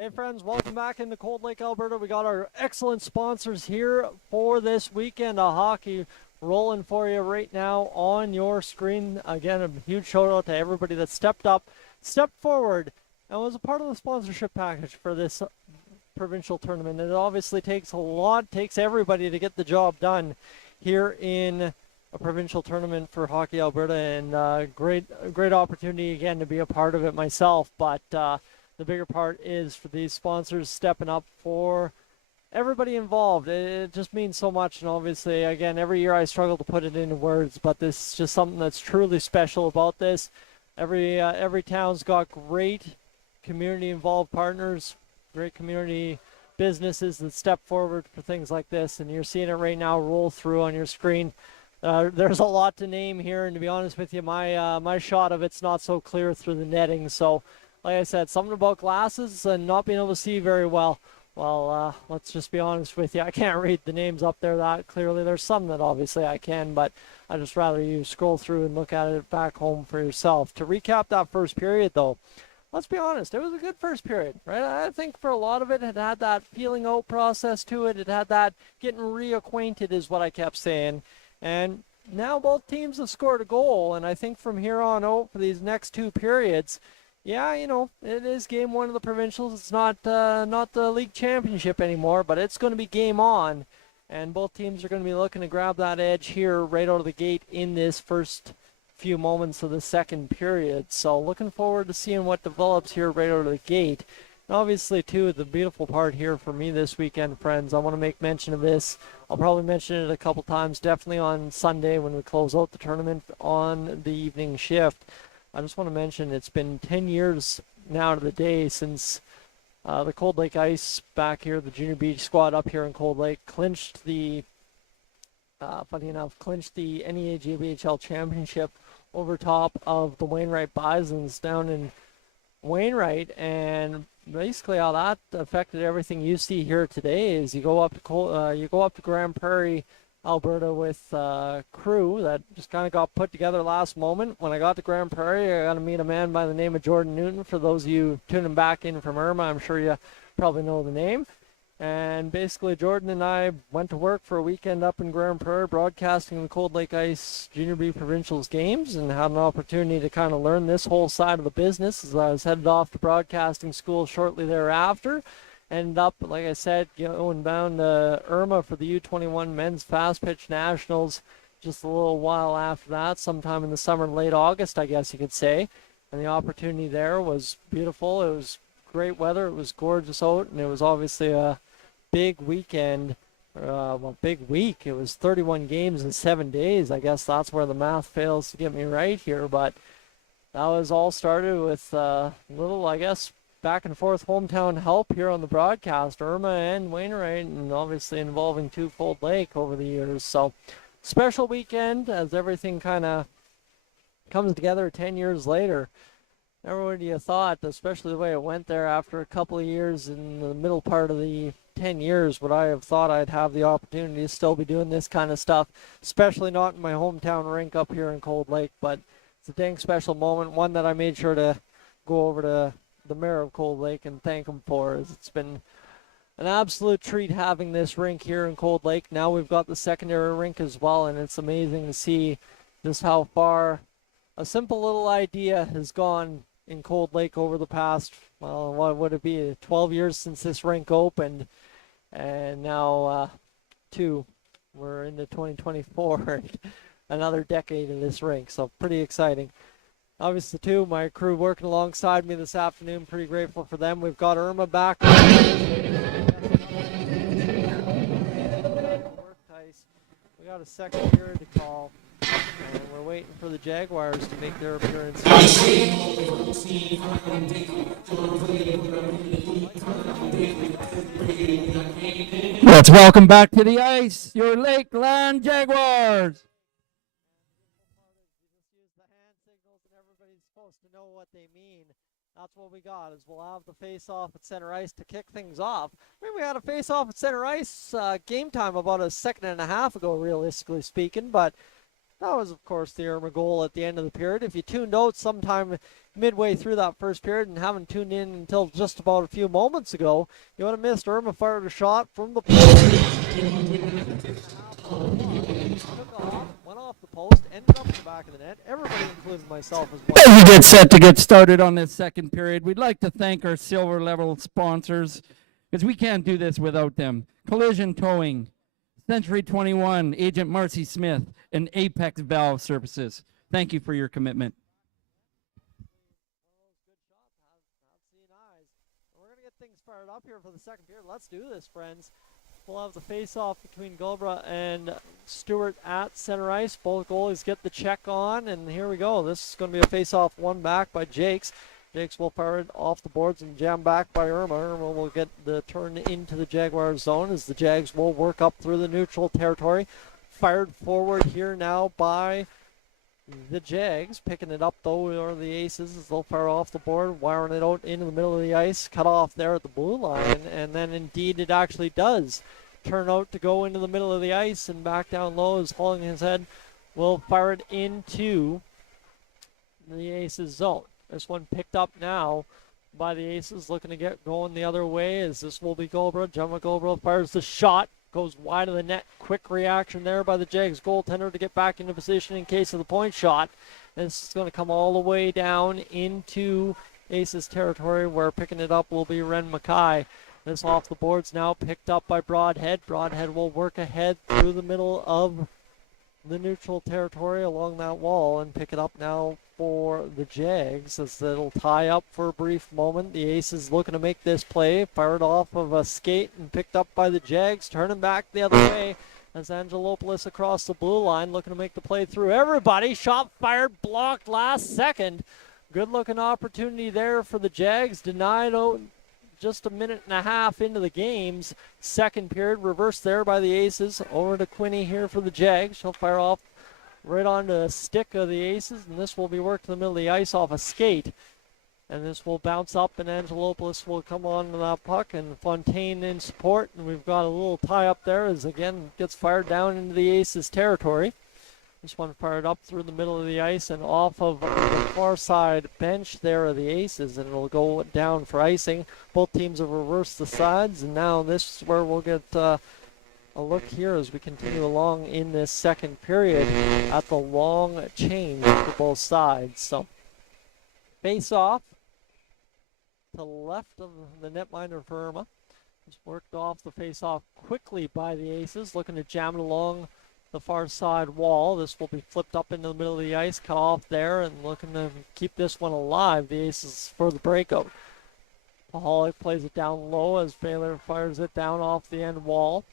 Hey friends, welcome back into Cold Lake, Alberta. We got our excellent sponsors here for this weekend of hockey rolling for you right now on your screen. Again, a huge shout out to everybody that stepped up, stepped forward, and was a part of the sponsorship package for this provincial tournament. It obviously takes a lot, takes everybody to get the job done here in a provincial tournament for Hockey Alberta, and great opportunity again to be a part of it myself. But the bigger part is for these sponsors stepping up for everybody involved. It just means so much, and obviously, again, every year I struggle to put it into words, but this is just something that's truly special about this. Every town's got great community-involved partners, great community businesses that step forward for things like this, and you're seeing it right now roll through on your screen. There's a lot to name here, and to be honest with you, my shot of it's not so clear through the netting, so like I said, something about glasses and not being able to see very well. Well, let's just be honest with you. I can't read the names up there that clearly. There's some that obviously I can, but I'd just rather you scroll through and look at it back home for yourself. To recap that first period, though, let's be honest, it was a good first period, right? I think for a lot of it, it had that feeling out process to it. It had that getting reacquainted is what I kept saying. And now both teams have scored a goal, and I think from here on out for these next two periods, yeah, you know, it is game one of the provincials. It's not the league championship anymore, but it's going to be game on, and both teams are going to be looking to grab that edge here right out of the gate in this first few moments of the second period. So looking forward to seeing what develops here right out of the gate. And obviously, too, the beautiful part here for me this weekend, friends, I want to make mention of this. I'll probably mention it a couple times, definitely on Sunday when we close out the tournament on the evening shift. I just want to mention it's been 10 years now to the day since the Cold Lake Ice back here, the Junior B squad up here in Cold Lake, clinched the, funny enough, clinched the NEAJBHL championship over top of the Wainwright Bisons down in Wainwright. And basically how that affected everything you see here today is you go up to Grand Prairie, Alberta with a crew that just kind of got put together last moment. When I got to Grand Prairie, I got to meet a man by the name of Jordan Newton. For those of you tuning back in from Irma, I'm sure you probably know the name. And basically, Jordan and I went to work for a weekend up in Grand Prairie, broadcasting the Cold Lake Ice Junior B Provincials games, and had an opportunity to kind of learn this whole side of the business as I was headed off to broadcasting school shortly thereafter. Ended up, like I said, going down to Irma for the U21 Men's Fast Pitch Nationals just a little while after that, sometime in the summer, late August, I guess you could say. And the opportunity there was beautiful. It was great weather. It was gorgeous out, and it was obviously a big weekend. Big week. It was 31 games in 7 days. I guess that's where the math fails to get me right here, but that was all started with a little, I guess, back and forth hometown help here on the broadcast, Irma and Wainwright, and obviously involving two Cold Lake over the years. So special weekend as everything kind of comes together 10 years later. Never would you thought, especially the way it went there after a couple of years in the middle part of the 10 years, would I have thought I'd have the opportunity to still be doing this kind of stuff, especially not in my hometown rink up here in Cold Lake. But it's a dang special moment, one that I made sure to go over to the mayor of Cold Lake and thank him for. It's been an absolute treat having this rink here in Cold Lake. Now we've got the secondary rink as well, and it's amazing to see just how far a simple little idea has gone in Cold Lake over the past, well, what would it be, 12 years since this rink opened, and now we're into 2024, another decade of this rink, so pretty exciting. Obviously, too, my crew working alongside me this afternoon, pretty grateful for them. We've got Irma back. We got a second period to call, and we're waiting for the Jaguars to make their appearance. Let's welcome back to the ice your Lakeland Jaguars. What they mean. That's what we got, is we'll have the face-off at center ice to kick things off. I mean, we had a face-off at center ice game time about a second and a half ago, realistically speaking, but That was, of course, the Irma goal at the end of the period. If you tuned out sometime midway through that first period and haven't tuned in until just about a few moments ago, you would have missed Irma fired a shot from the post. Took off, went off the post, ended up in the back of the net. Everybody, including myself, as well. As we get set to get started on this second period, we'd like to thank our silver level sponsors, because we can't do this without them. Collision Towing, Century 21, Agent Marcy Smith, and Apex Valve Services. Thank you for your commitment. We're going to get things fired up here for the second period. Let's do this, friends. We'll have the face-off between Gilbra and Stewart at center ice. Both goalies get the check on, and here we go. This is going to be a face-off one back by Jakes. Jakes will fire it off the boards and jam back by Irma. Irma will get the turn into the Jaguars zone as the Jags will work up through the neutral territory. Fired forward here now by the Jags. Picking it up, though, are the Aces as they'll fire off the board, wiring it out into the middle of the ice. Cut off there at the blue line, and then indeed it actually does turn out to go into the middle of the ice and back down low as hauling his head will fire it into the Aces zone. This one picked up now by the Aces, looking to get going the other way as this will be Gilbra. Gemma Gilbra fires the shot, goes wide of the net. Quick reaction there by the Jags goaltender to get back into position in case of the point shot. This is going to come all the way down into Aces territory, where picking it up will be Ren Mackay. This off the boards now, picked up by Broadhead. Broadhead will work ahead through the middle of the neutral territory along that wall and pick it up now for the Jags as it'll tie up for a brief moment. The Aces looking to make this play, fired off of a skate and picked up by the Jags, turning back the other way as Angelopoulos across the blue line looking to make the play through everybody. Shot fired, blocked last second. Good looking opportunity there for the Jags, denied just a minute and a half into the game's second period. Reversed there by the Aces. Over to Quinney here for the Jags. She'll fire off right onto the stick of the Aces, and this will be worked to the middle of the ice off a skate. And this will bounce up, and Angelopoulos will come on to that puck, and Fontaine in support. And we've got a little tie up there as again gets fired down into the Aces territory. This one fired up through the middle of the ice and off of the far side bench there of the Aces, and it'll go down for icing. Both teams have reversed the sides, and now this is where we'll get a look here as we continue along in this second period at the long change for both sides. So face off to the left of the netminder for Irma. Just worked off the face off quickly by the Aces, looking to jam it along the far side wall. This will be flipped up into the middle of the ice, cut off there, and looking to keep this one alive. The Aces for the breakout. Pahalik plays it down low as Baylor fires it down off the end wall.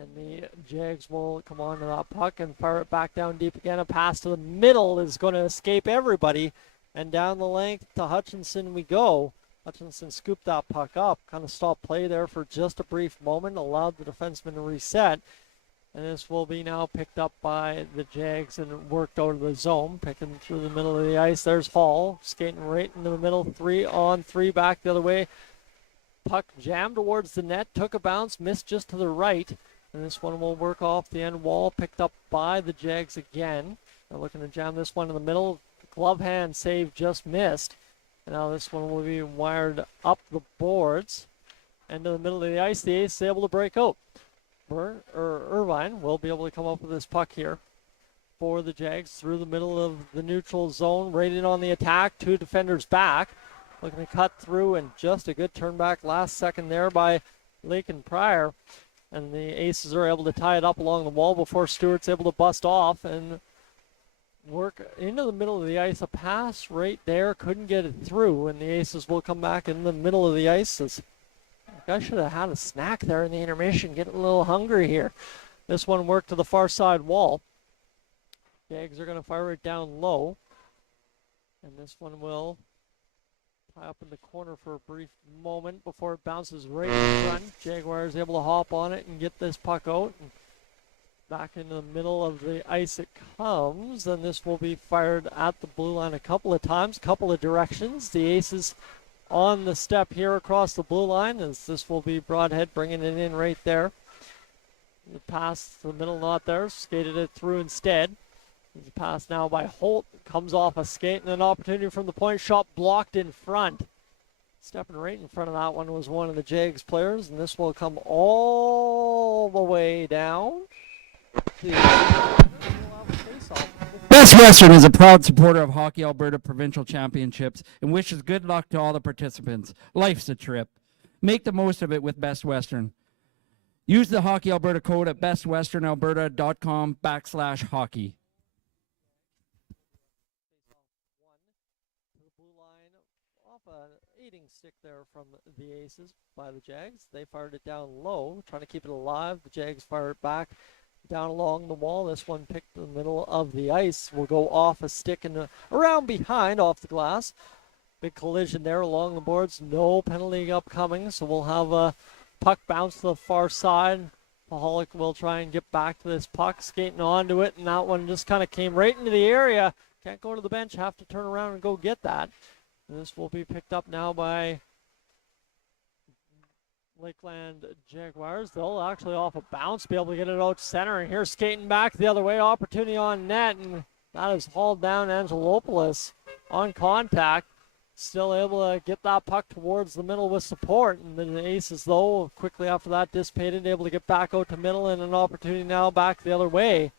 And the Jags will come on to that puck and fire it back down deep again. A pass to the middle is going to escape everybody. And down the length to Hutchinson we go. Hutchinson scooped that puck up, kind of stopped play there for just a brief moment, allowed the defenseman to reset. And this will be now picked up by the Jags and worked out of the zone, picking through the middle of the ice. There's Hall, skating right into the middle, 3-on-3 back the other way. Puck jammed towards the net, took a bounce, missed just to the right. And this one will work off the end wall, picked up by the Jags again. They're looking to jam this one in the middle. Glove hand save just missed. And now this one will be wired up the boards. Into the middle of the ice, the Ace is able to break out. Irvine will be able to come up with this puck here for the Jags through the middle of the neutral zone, right in on the attack, two defenders back, looking to cut through, and just a good turn back last second there by Lakeland Pryor, and the Aces are able to tie it up along the wall before Stewart's able to bust off and work into the middle of the ice. A pass right there, couldn't get it through, and the Aces will come back in the middle of the ice. I should have had a snack there in the intermission, getting a little hungry here. This one worked to the far side wall. Jags are going to fire it down low. And this one will tie up in the corner for a brief moment before it bounces right in front. Jaguars able to hop on it and get this puck out. And back into the middle of the ice it comes. And this will be fired at the blue line a couple of times, couple of directions. The Aces on the step here across the blue line, as this will be Broadhead bringing it in right there. The pass to the middle, not there. Skated it through instead. The pass now by Holt. Comes off a skate and an opportunity from the point shot blocked in front. Stepping right in front of that one was one of the Jags players, and this will come all the way down. Best Western is a proud supporter of Hockey Alberta Provincial Championships and wishes good luck to all the participants. Life's a trip. Make the most of it with Best Western. Use the Hockey Alberta code at bestwesternalberta.com/hockey. Aiding stick there from the Aces by the Jags. They fired it down low, trying to keep it alive. The Jags fire it back down along the wall. This one picked in the middle of the ice. Will go off a stick and around behind off the glass. Big collision there along the boards. No penalty upcoming, so we'll have a puck bounce to the far side. Paholic will try and get back to this puck, skating onto it, and that one just kind of came right into the area. Can't go to the bench, have to turn around and go get that. And this will be picked up now by Lakeland Jaguars. They'll actually off a bounce be able to get it out center. And here's skating back the other way. Opportunity on net. And that is hauled down. Angelopoulos on contact. Still able to get that puck towards the middle with support. And then the Aces, though, quickly after that dissipated, able to get back out to middle. And an opportunity now back the other way.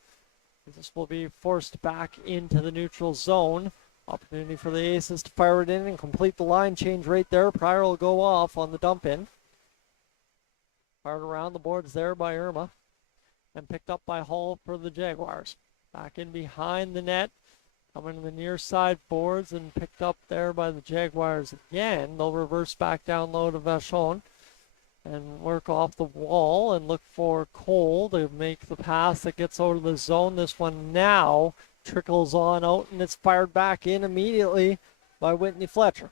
This will be forced back into the neutral zone. Opportunity for the Aces to fire it in and complete the line change right there. Pryor will go off on the dump in. Fired around the boards there by Irma. And picked up by Hall for the Jaguars. Back in behind the net. Coming to the near side boards and picked up there by the Jaguars again. They'll reverse back down low to Vachon. And work off the wall and look for Cole to make the pass that gets out of the zone. This one now trickles on out, and it's fired back in immediately by Whitney Fletcher.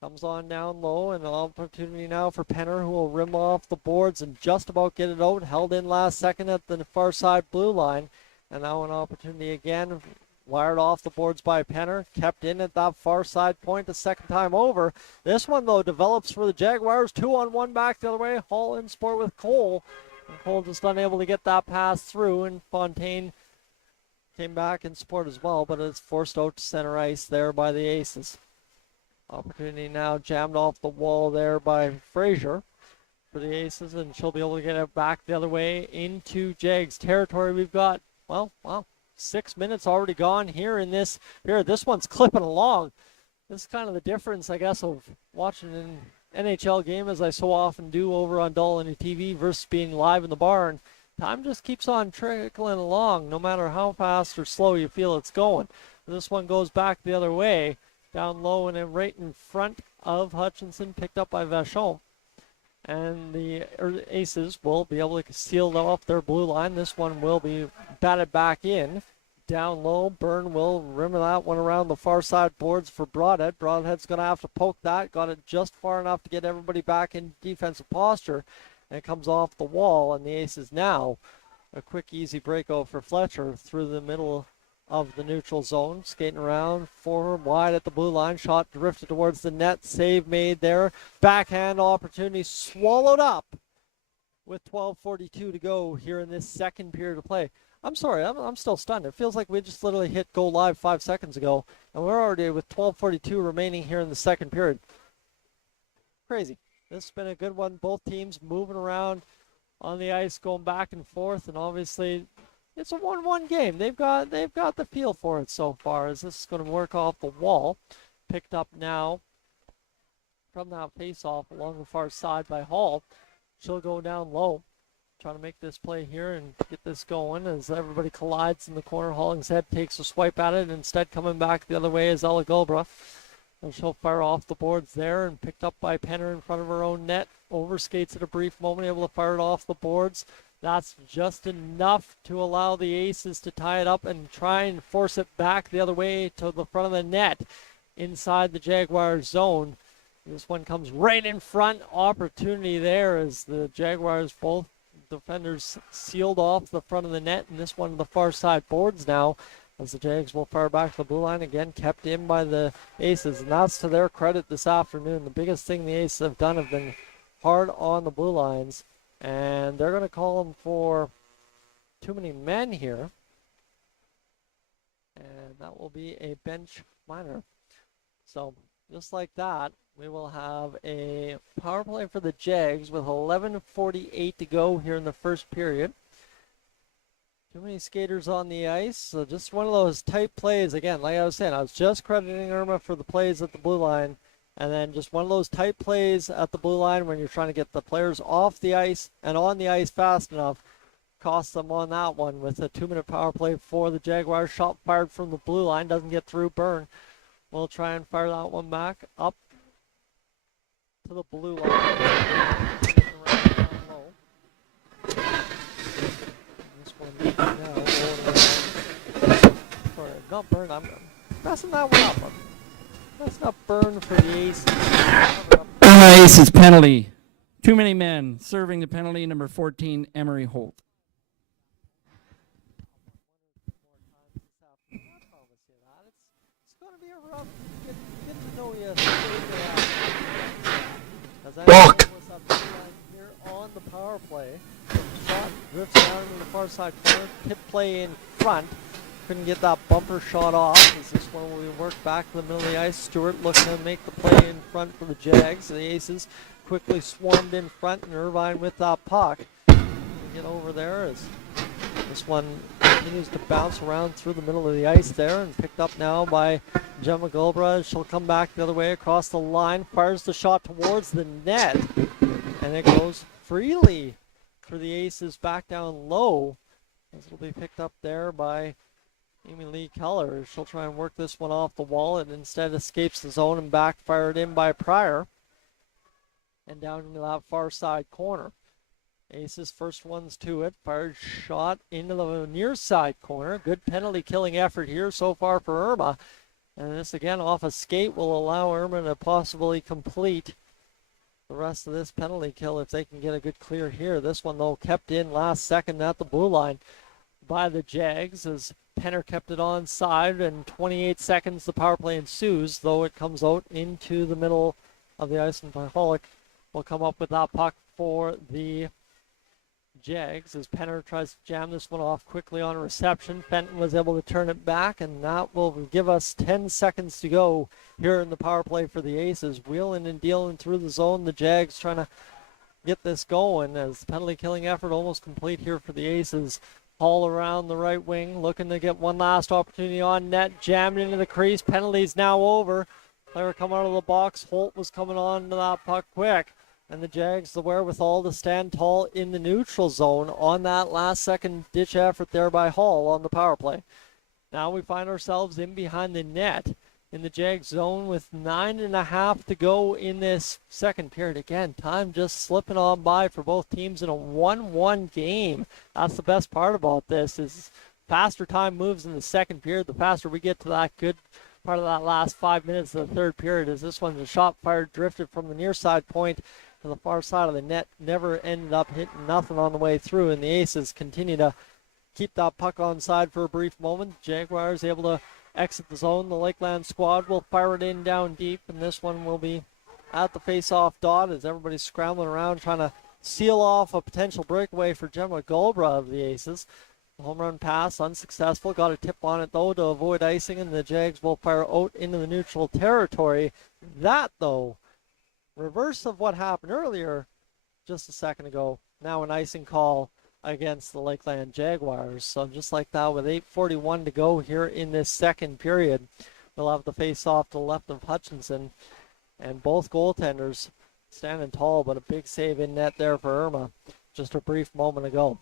Comes on down low, and an opportunity now for Penner, who will rim off the boards and just about get it out. Held in last second at the far side blue line. And now an opportunity again. Wired off the boards by Penner. Kept in at that far side point the second time over. This one, though, develops for the Jaguars. 2-on-1 back the other way. Hall in sport with Cole. And Cole just unable to get that pass through, and Fontaine came back in support as well, but it's forced out to center ice there by the Aces. Opportunity now jammed off the wall there by Frazier for the Aces, and she'll be able to get it back the other way into Jags territory. We've got, well, 6 minutes already gone here in this period. This one's clipping along. This is kind of the difference, I guess, of watching an NHL game, as I so often do over on Dolly TV, versus being live in the barn. Time just keeps on trickling along, no matter how fast or slow you feel it's going. This one goes back the other way, down low and then right in front of Hutchinson, picked up by Vachon. And the Aces will be able to seal off their blue line. This one will be batted back in. Down low, Byrne will rim that one around the far side boards for Broadhead. Broadhead's going to have to poke that. Got it just far enough to get everybody back in defensive posture. And it comes off the wall, and the Aces now a quick, easy breakout for Fletcher through the middle of the neutral zone. Skating around, forward, wide at the blue line. Shot drifted towards the net. Save made there. Backhand opportunity swallowed up with 12:42 to go here in this second period of play. I'm sorry, I'm still stunned. It feels like we just literally hit go live 5 seconds ago, and we're already with 12:42 remaining here in the second period. Crazy. This has been a good one. Both teams moving around on the ice, going back and forth, and obviously it's a 1-1 game. They've got the feel for it so far, as this is going to work off the wall. Picked up now from that face-off along the far side by Hall. She'll go down low, trying to make this play here and get this going as everybody collides in the corner. Hollingshead takes a swipe at it, and instead coming back the other way is Ella Gulbra. And she'll fire off the boards there, and picked up by Penner in front of her own net. Overskates at a brief moment, able to fire it off the boards. That's just enough to allow the Aces to tie it up and try and force it back the other way to the front of the net inside the Jaguars zone. This one comes right in front. Opportunity there as the Jaguars, both defenders sealed off the front of the net, and this one to the far side boards now, as the Jags will fire back to the blue line again, kept in by the Aces, and that's to their credit this afternoon. The biggest thing the Aces have done have been hard on the blue lines And they're going to call him for too many men here. And that will be a bench minor. So just like that, we will have a power play for the Jags with 11:48 to go here in the first period. Too many skaters on the ice, so just one of those tight plays. Again, like I was saying, I was just crediting Irma for the plays at the blue line, and then just one of those tight plays at the blue line when you're trying to get the players off the ice and on the ice fast enough. Cost them on that one with a 2-minute power play for the Jaguars. Shot fired from the blue line, doesn't get through. Byrne will try and fire that one back up to the blue line. This one now for not Byrne. I'm messing that one up. That's not Byrne for the Aces. Irma Aces penalty. Too many men serving the penalty. Number 14, Emery Holt. Walk. Here on the power play. Shot drifts down into the far side corner. Tip play in front. Couldn't get that bumper shot off as this one will be worked back to the middle of the ice. Stewart looking to make the play in front for the Jags. The Aces quickly swarmed in front, and Irvine with that puck. Get over there as this one continues to bounce around through the middle of the ice there and picked up now by Gemma Gulbra. She'll come back the other way across the line, fires the shot towards the net, and it goes freely for the Aces back down low. This will be picked up there by Amy Lee Keller. She'll try and work this one off the wall. It instead escapes the zone and backfired in by Pryor and down into that far side corner. Aces first ones to it. Fired shot into the near side corner. Good penalty killing effort here so far for Irma. And this again off a skate will allow Irma to possibly complete the rest of this penalty kill if they can get a good clear here. This one though kept in last second at the blue line by the Jags as Penner kept it on side, and 28 seconds the power play ensues, though it comes out into the middle of the ice, and Paholic will come up with that puck for the Jags as Penner tries to jam this one off quickly on a reception. Fenton was able to turn it back, and that will give us 10 seconds to go here in the power play for the Aces. Wheeling and dealing through the zone. The Jags trying to get this going as the penalty killing effort almost complete here for the Aces. Hall around the right wing, looking to get one last opportunity on net. Jammed into the crease. Penalty's now over. Player come out of the box. Holt was coming on to that puck quick. And the Jags the wherewithal to stand tall in the neutral zone on that last second ditch effort there by Hall on the power play. Now we find ourselves in behind the net in the Jags zone with 9.5 to go in this second period. Again, time just slipping on by for both teams in a 1-1 game. That's the best part about this is faster time moves in the second period, the faster we get to that good part of that last 5 minutes of the third period. As this one's a shot fired, drifted from the near side point to the far side of the net, never ended up hitting nothing on the way through, and the Aces continue to keep that puck on side for a brief moment. Jaguars able to exit the zone. The Lakeland squad will fire it in down deep, and this one will be at the face-off dot as everybody's scrambling around trying to seal off a potential breakaway for Gemma Gulbra of the Aces. The home run pass unsuccessful. Got a tip on it though to avoid icing, and the Jags will fire out into the neutral territory. That though, reverse of what happened earlier just a second ago. Now an icing call against the Lakeland Jaguars. So just like that, with 8:41 to go here in this second period, we'll have the face-off to the left of Hutchinson, and both goaltenders standing tall, but a big save in net there for Irma just a brief moment ago.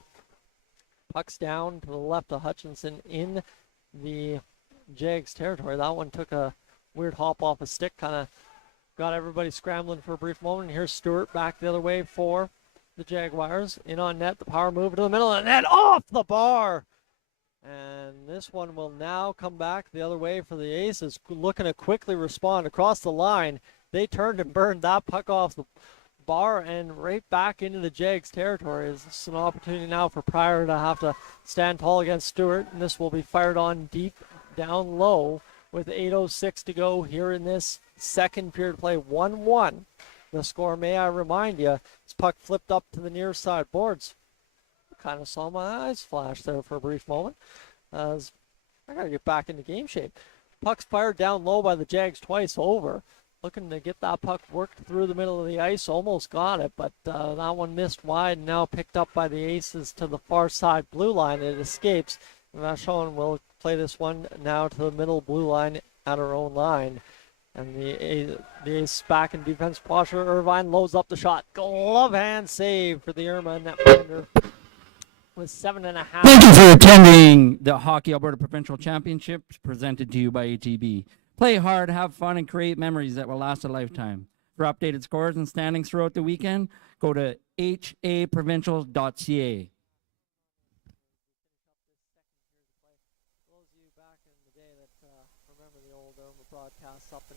Puck's down to the left of Hutchinson in the Jags territory. That one took a weird hop off a stick, kind of got everybody scrambling for a brief moment. Here's Stewart back the other way for the Jaguars. In on net, the power move to the middle of the net, off the bar. And this one will now come back the other way for the Aces, looking to quickly respond across the line. They turned and burned that puck off the bar and right back into the Jags territory. This is an opportunity now for Pryor to have to stand tall against Stewart, and this will be fired on deep down low with 8:06 to go here in this second period play. 1-1 the score. May I remind you, this puck flipped up to the near side boards. Kind of saw my eyes flash there for a brief moment. As I gotta get back into game shape. Puck's fired down low by the Jags twice over. Looking to get that puck worked through the middle of the ice. Almost got it, but that one missed wide. Now picked up by the Aces to the far side blue line. It escapes. Vachon will play this one now to the middle blue line at her own line. And the Ace back in defense. Washer Irvine loads up the shot. Glove hand save for the Irma netminder with 7.5. Thank you for attending the Hockey Alberta Provincial Championships presented to you by ATB. Play hard, have fun, and create memories that will last a lifetime. For updated scores and standings throughout the weekend, go to haprovincials.ca. Those of you back in the day that remember the old Irma broadcasts up in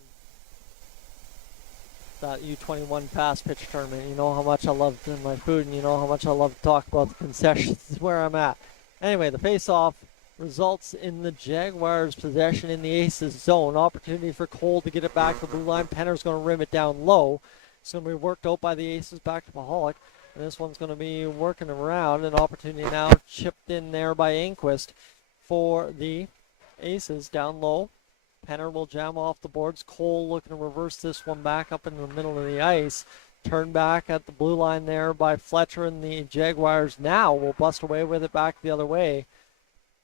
that U21 fast pitch tournament, you know how much I loved my food, and you know how much I love to talk about the concessions. This is where I'm at. Anyway, the face-off results in the Jaguars' possession in the Aces zone. Opportunity for Cole to get it back to the blue line. Penner's going to rim it down low. It's going to be worked out by the Aces back to Mahalik. And this one's going to be working around. An opportunity now chipped in there by Inquist for the Aces down low. Penner will jam off the boards. Cole looking to reverse this one back up in the middle of the ice. Turn back at the blue line there by Fletcher, and the Jaguars now will bust away with it back the other way.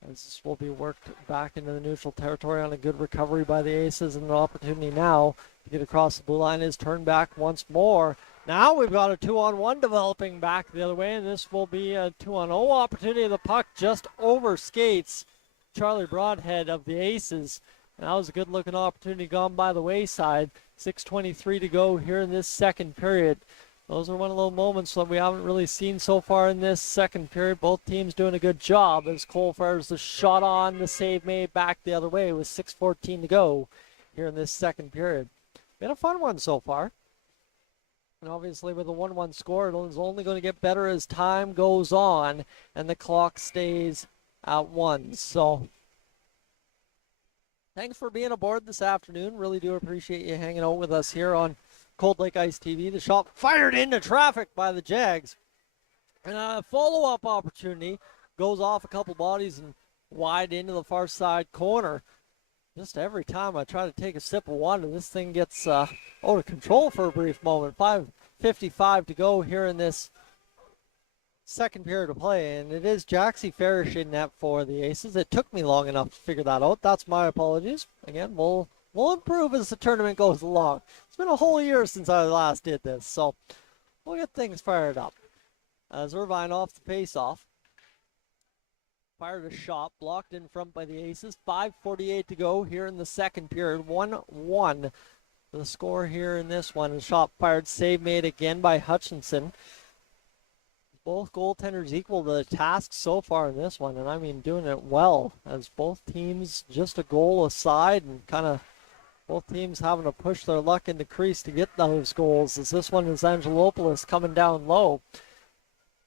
As this will be worked back into the neutral territory on a good recovery by the Aces, and an opportunity now to get across the blue line is turned back once more. Now we've got a 2-on-1 developing back the other way, and this will be a 2-on-0 opportunity. The puck just over skates Charlie Broadhead of the Aces. And that was a good looking opportunity gone by the wayside. 6:23 to go here in this second period. Those are one of those moments that we haven't really seen so far in this second period. Both teams doing a good job as Cole fires the shot on, the save made back the other way with 6:14 to go here in this second period. Been a fun one so far. And obviously with a 1-1 score, it is only going to get better as time goes on and the clock stays at 1. So thanks for being aboard this afternoon. Really do appreciate you hanging out with us here on Cold Lake Ice TV. The shot fired into traffic by the Jags. And a follow-up opportunity goes off a couple bodies and wide into the far side corner. Just every time I try to take a sip of water, this thing gets out of control for a brief moment. 5:55 to go here in this second period of play, and it is Jaxie Farish in net for the Aces. It took me long enough to figure that out. That's my apologies. Again, we'll improve as the tournament goes along. It's been a whole year since I last did this, so we'll get things fired up. As Irvine off the face-off. Fired a shot, blocked in front by the Aces. 5:48 to go here in the second period. 1-1 the score here in this one. A shot fired, save made again by Hutchinson. Both goaltenders equal to the task so far in this one, and I mean doing it well, as both teams just a goal aside, and kind of both teams having to push their luck in the crease to get those goals, as this one is Angelopoulos coming down low.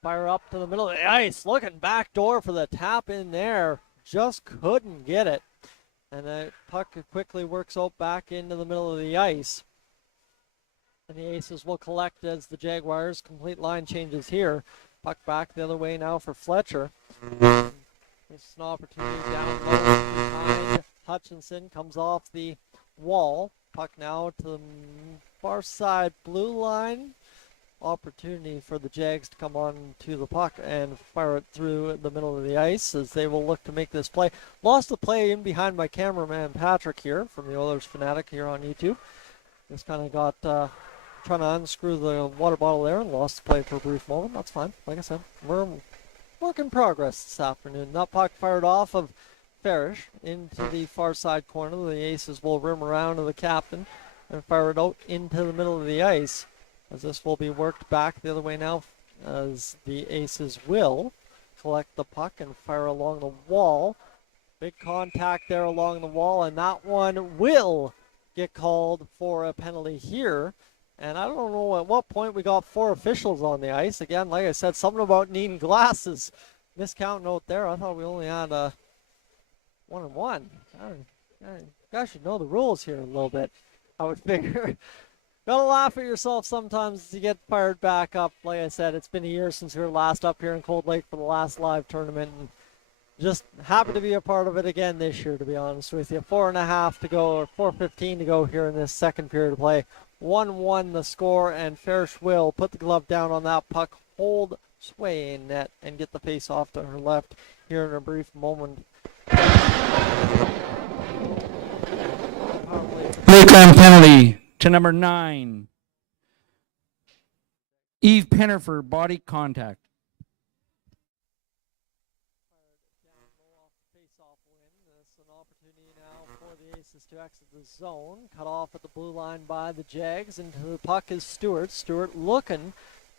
Fire up to the middle of the ice, looking back door for the tap in there, just couldn't get it. And the puck quickly works out back into the middle of the ice. And the Aces will collect as the Jaguars complete line changes here. Puck back the other way now for Fletcher. This is an opportunity down low behind Hutchinson. Comes off the wall. Puck now to the far side blue line. Opportunity for the Jags to come on to the puck and fire it through the middle of the ice as they will look to make this play. Lost the play in behind my cameraman Patrick here from the Oilers Fanatic here on YouTube. Just kind of got trying to unscrew the water bottle there and lost the play for a brief moment. That's fine. Like I said, we're work in progress this afternoon. That puck fired off of Farish into the far side corner. The Aces will rim around to the captain and fire it out into the middle of the ice, as this will be worked back the other way now, as the Aces will collect the puck and fire along the wall. Big contact there along the wall, and that one will get called for a penalty here. And I don't know at what point we got 4 officials on the ice. Again, like I said, something about needing glasses. Miscount note there. I thought we only had 1-1. You guys should know the rules here a little bit, I would figure. Gotta laugh at yourself sometimes as you get fired back up. Like I said, it's been a year since we were last up here in Cold Lake for the last live tournament, and just happy to be a part of it again this year, to be honest with you. 4.5 to go, or 4:15 to go here in this second period of play. 1-1 the score, and Farish will put the glove down on that puck, hold sway in net, and get the face off to her left here in a brief moment. Lakeland penalty to number 9. Eve Pinner for body contact. To exit the zone, cut off at the blue line by the Jags, and the puck is Stewart. Stewart looking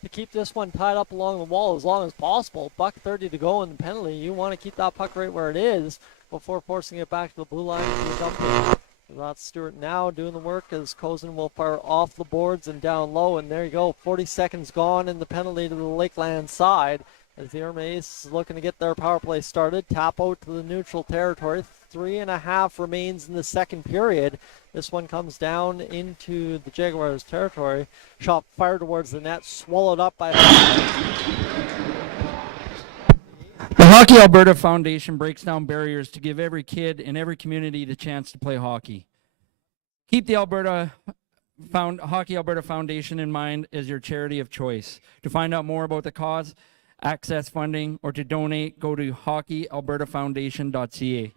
to keep this one tied up along the wall as long as possible. $1:30 to go in the penalty. You want to keep that puck right where it is before forcing it back to the blue line to the dump. That's Stewart now doing the work as Cozen will fire off the boards and down low, and there you go. 40 seconds gone in the penalty to the Lakeland side as the Irma Aces is looking to get their power play started. Tap out to the neutral territory. 3.5 remains in the second period. This one comes down into the Jaguars territory. Shot fired towards the net, swallowed up by... The Hockey Alberta Foundation breaks down barriers to give every kid in every community the chance to play hockey. Keep the Hockey Alberta Foundation in mind as your charity of choice. To find out more about the cause, access funding, or to donate, go to hockeyalbertafoundation.ca.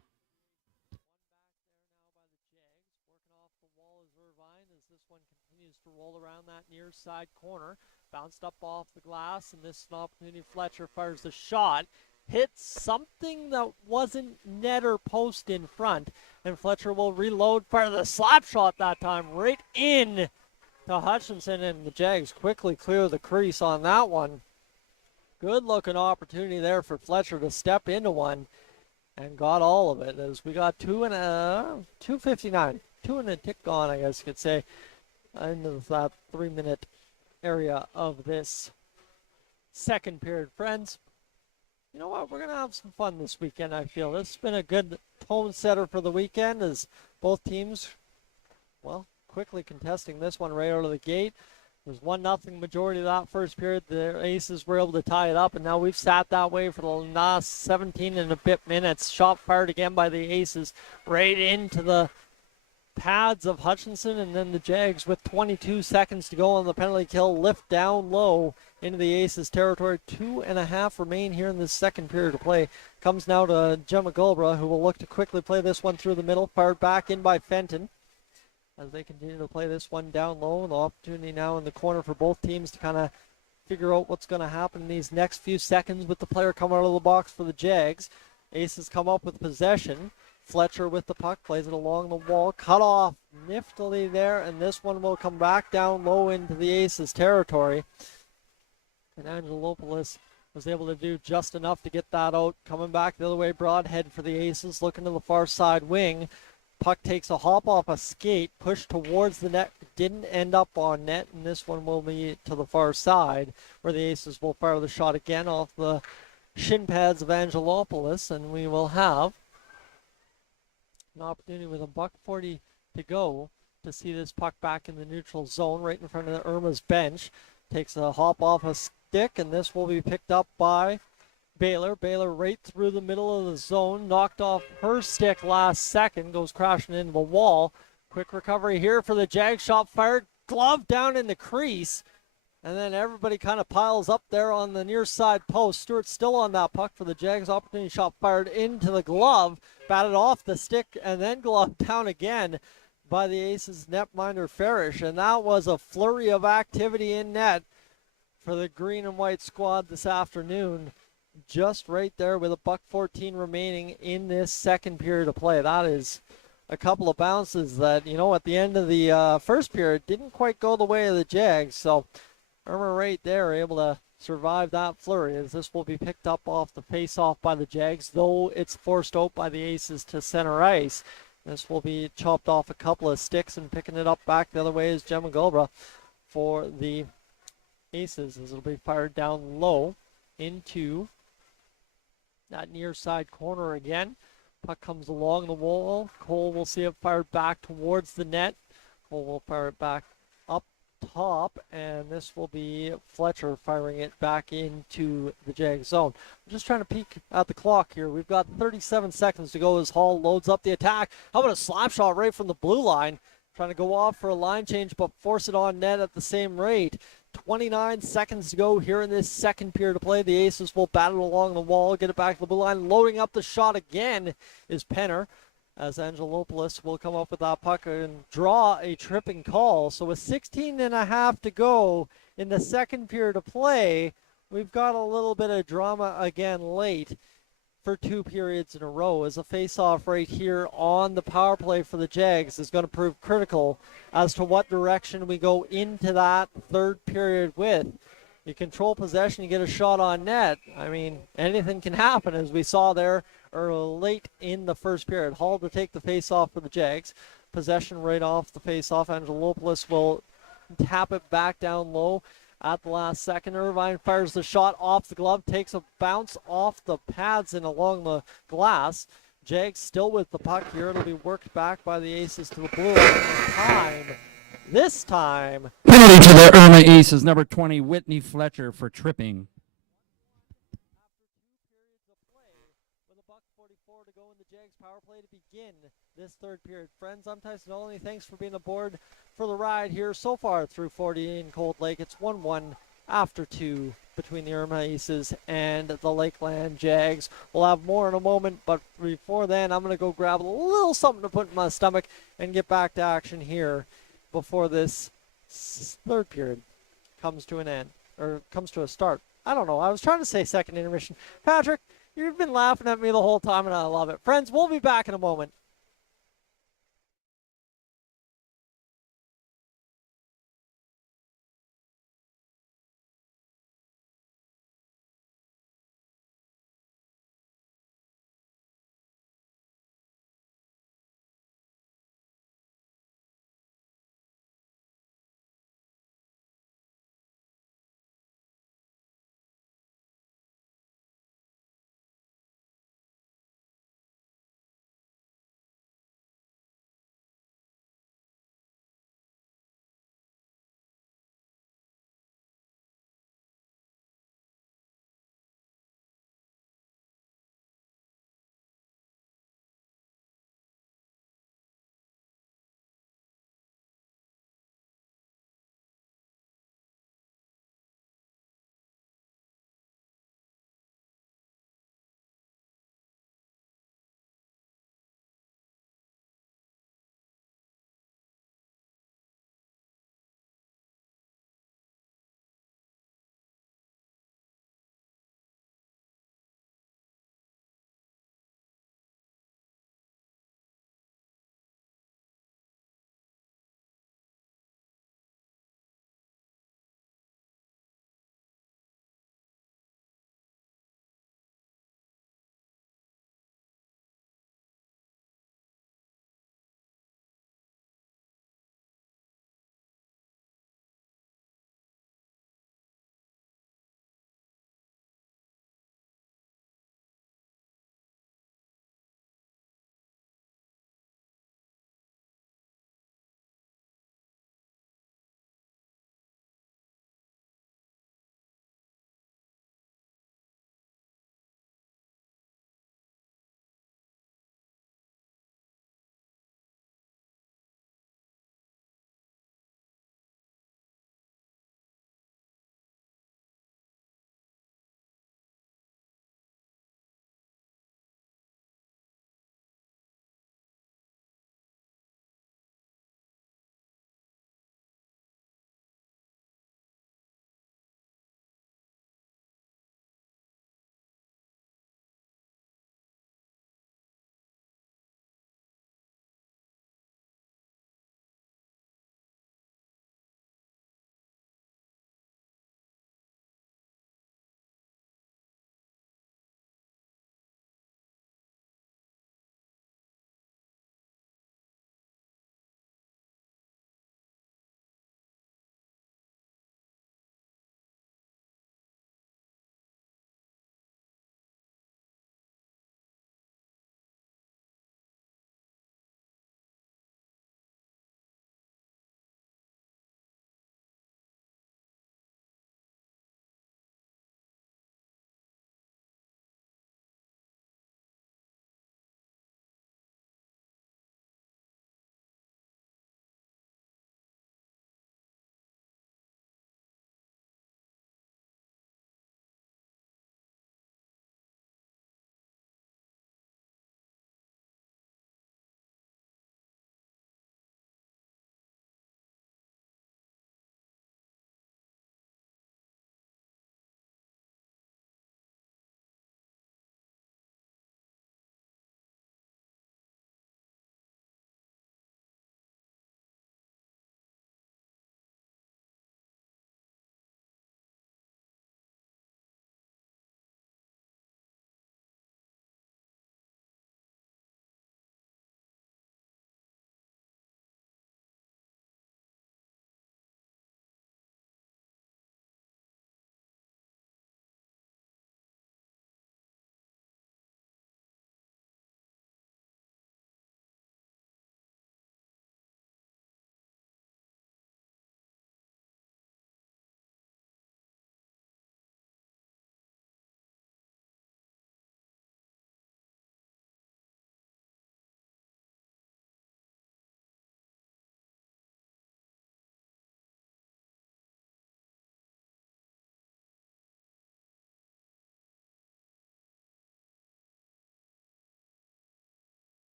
Around that near side corner, bounced up off the glass, and this is an opportunity. Fletcher fires the shot, hits something that wasn't net or post in front, and Fletcher will reload, fire the slap shot that time right in to Hutchinson, and the Jags quickly clear the crease on that one. Good looking opportunity there for Fletcher to step into one, and got all of it as we got 2:59, 2 and a tick gone, I guess you could say, into that 3-minute area of this second period. Friends, you know what? We're going to have some fun this weekend, I feel. This has been a good tone setter for the weekend as both teams, well, quickly contesting this one right out of the gate. It was 1-0 majority of that first period. The Aces were able to tie it up, and now we've sat that way for the last 17 and a bit minutes. Shot fired again by the Aces right into the pads of Hutchinson, and then the Jags with 22 seconds to go on the penalty kill lift down low into the Aces territory. 2.5 remain here in this second period of play. Comes now to Gemma Gulbra, who will look to quickly play this one through the middle. Fired back in by Fenton as they continue to play this one down low. The opportunity now in the corner for both teams to kind of figure out what's going to happen in these next few seconds with the player coming out of the box for the Jags. Aces come up with possession. Fletcher with the puck, plays it along the wall, cut off niftily there, and this one will come back down low into the Aces territory. And Angelopoulos was able to do just enough to get that out. Coming back the other way, broadhead for the Aces, looking to the far side wing. Puck takes a hop off a skate, pushed towards the net, didn't end up on net, and this one will be to the far side, where the Aces will fire the shot again off the shin pads of Angelopoulos, and we will have an opportunity with $1:40 to go to see this puck back in the neutral zone right in front of the Irma's bench. Takes a hop off a stick, and this will be picked up by Baylor. Baylor right through the middle of the zone, knocked off her stick last second, goes crashing into the wall. Quick recovery here for the Jags. Shot fired, glove down in the crease, and then everybody kind of piles up there on the near side post. Stewart still on that puck for the Jags. Opportunity shot fired into the glove, batted off the stick, and then glove down again by the Aces netminder Farish. And that was a flurry of activity in net for the green and white squad this afternoon. Just right there with $1:14 remaining in this second period of play. That is a couple of bounces that, you know, at the end of the first period didn't quite go the way of the Jags. So Irma right there able to survive that flurry as this will be picked up off the face-off by the Jags, though it's forced out by the Aces to center ice. This will be chopped off a couple of sticks, and picking it up back the other way is Gemma Gulbra for the Aces as it'll be fired down low into that near side corner again. Puck comes along the wall. Cole will see it fired back towards the net. Cole will fire it back up top, and this will be Fletcher firing it back into the Jag zone. I'm just trying to peek at the clock here. We've got 37 seconds to go as Hall loads up the attack. How about a slap shot right from the blue line? Trying to go off for a line change, but force it on net at the same rate. 29 seconds to go here in this second period of play. The Aces will battle along the wall, get it back to the blue line. Loading up the shot again is Penner, as Angelopoulos will come up with that puck and draw a tripping call. So with 16 and a half to go in the second period of play, we've got a little bit of drama again late for 2 periods in a row, as a face-off right here on the power play for the Jags is going to prove critical as to what direction we go into that third period with. You control possession, you get a shot on net. I mean, anything can happen, as we saw there late in the first period. Hall to take the face-off for the Jags. Possession right off the face-off. Angelopoulos will tap it back down low at the last second. Irvine fires the shot off the glove, takes a bounce off the pads and along the glass. Jags still with the puck here. It'll be worked back by the Aces to the blue line. This time, Penalty to the Irma Aces, number 20, Whitney Fletcher, for tripping. with a buck 44 to go in the Jags power play to begin this third period. Friends, I'm Tyson Olney. Thanks for being aboard for the ride here so far through 40 in Cold Lake. It's 1-1 after 2 between the Irma Aces and the Lakeland Jags. We'll have more in a moment, but before then, I'm going to go grab a little something to put in my stomach and get back to action here before this third period comes to an end, or comes to a start. I don't know. I was trying to say second intermission. Patrick, you've been laughing at me the whole time, and I love it. Friends, we'll be back in a moment.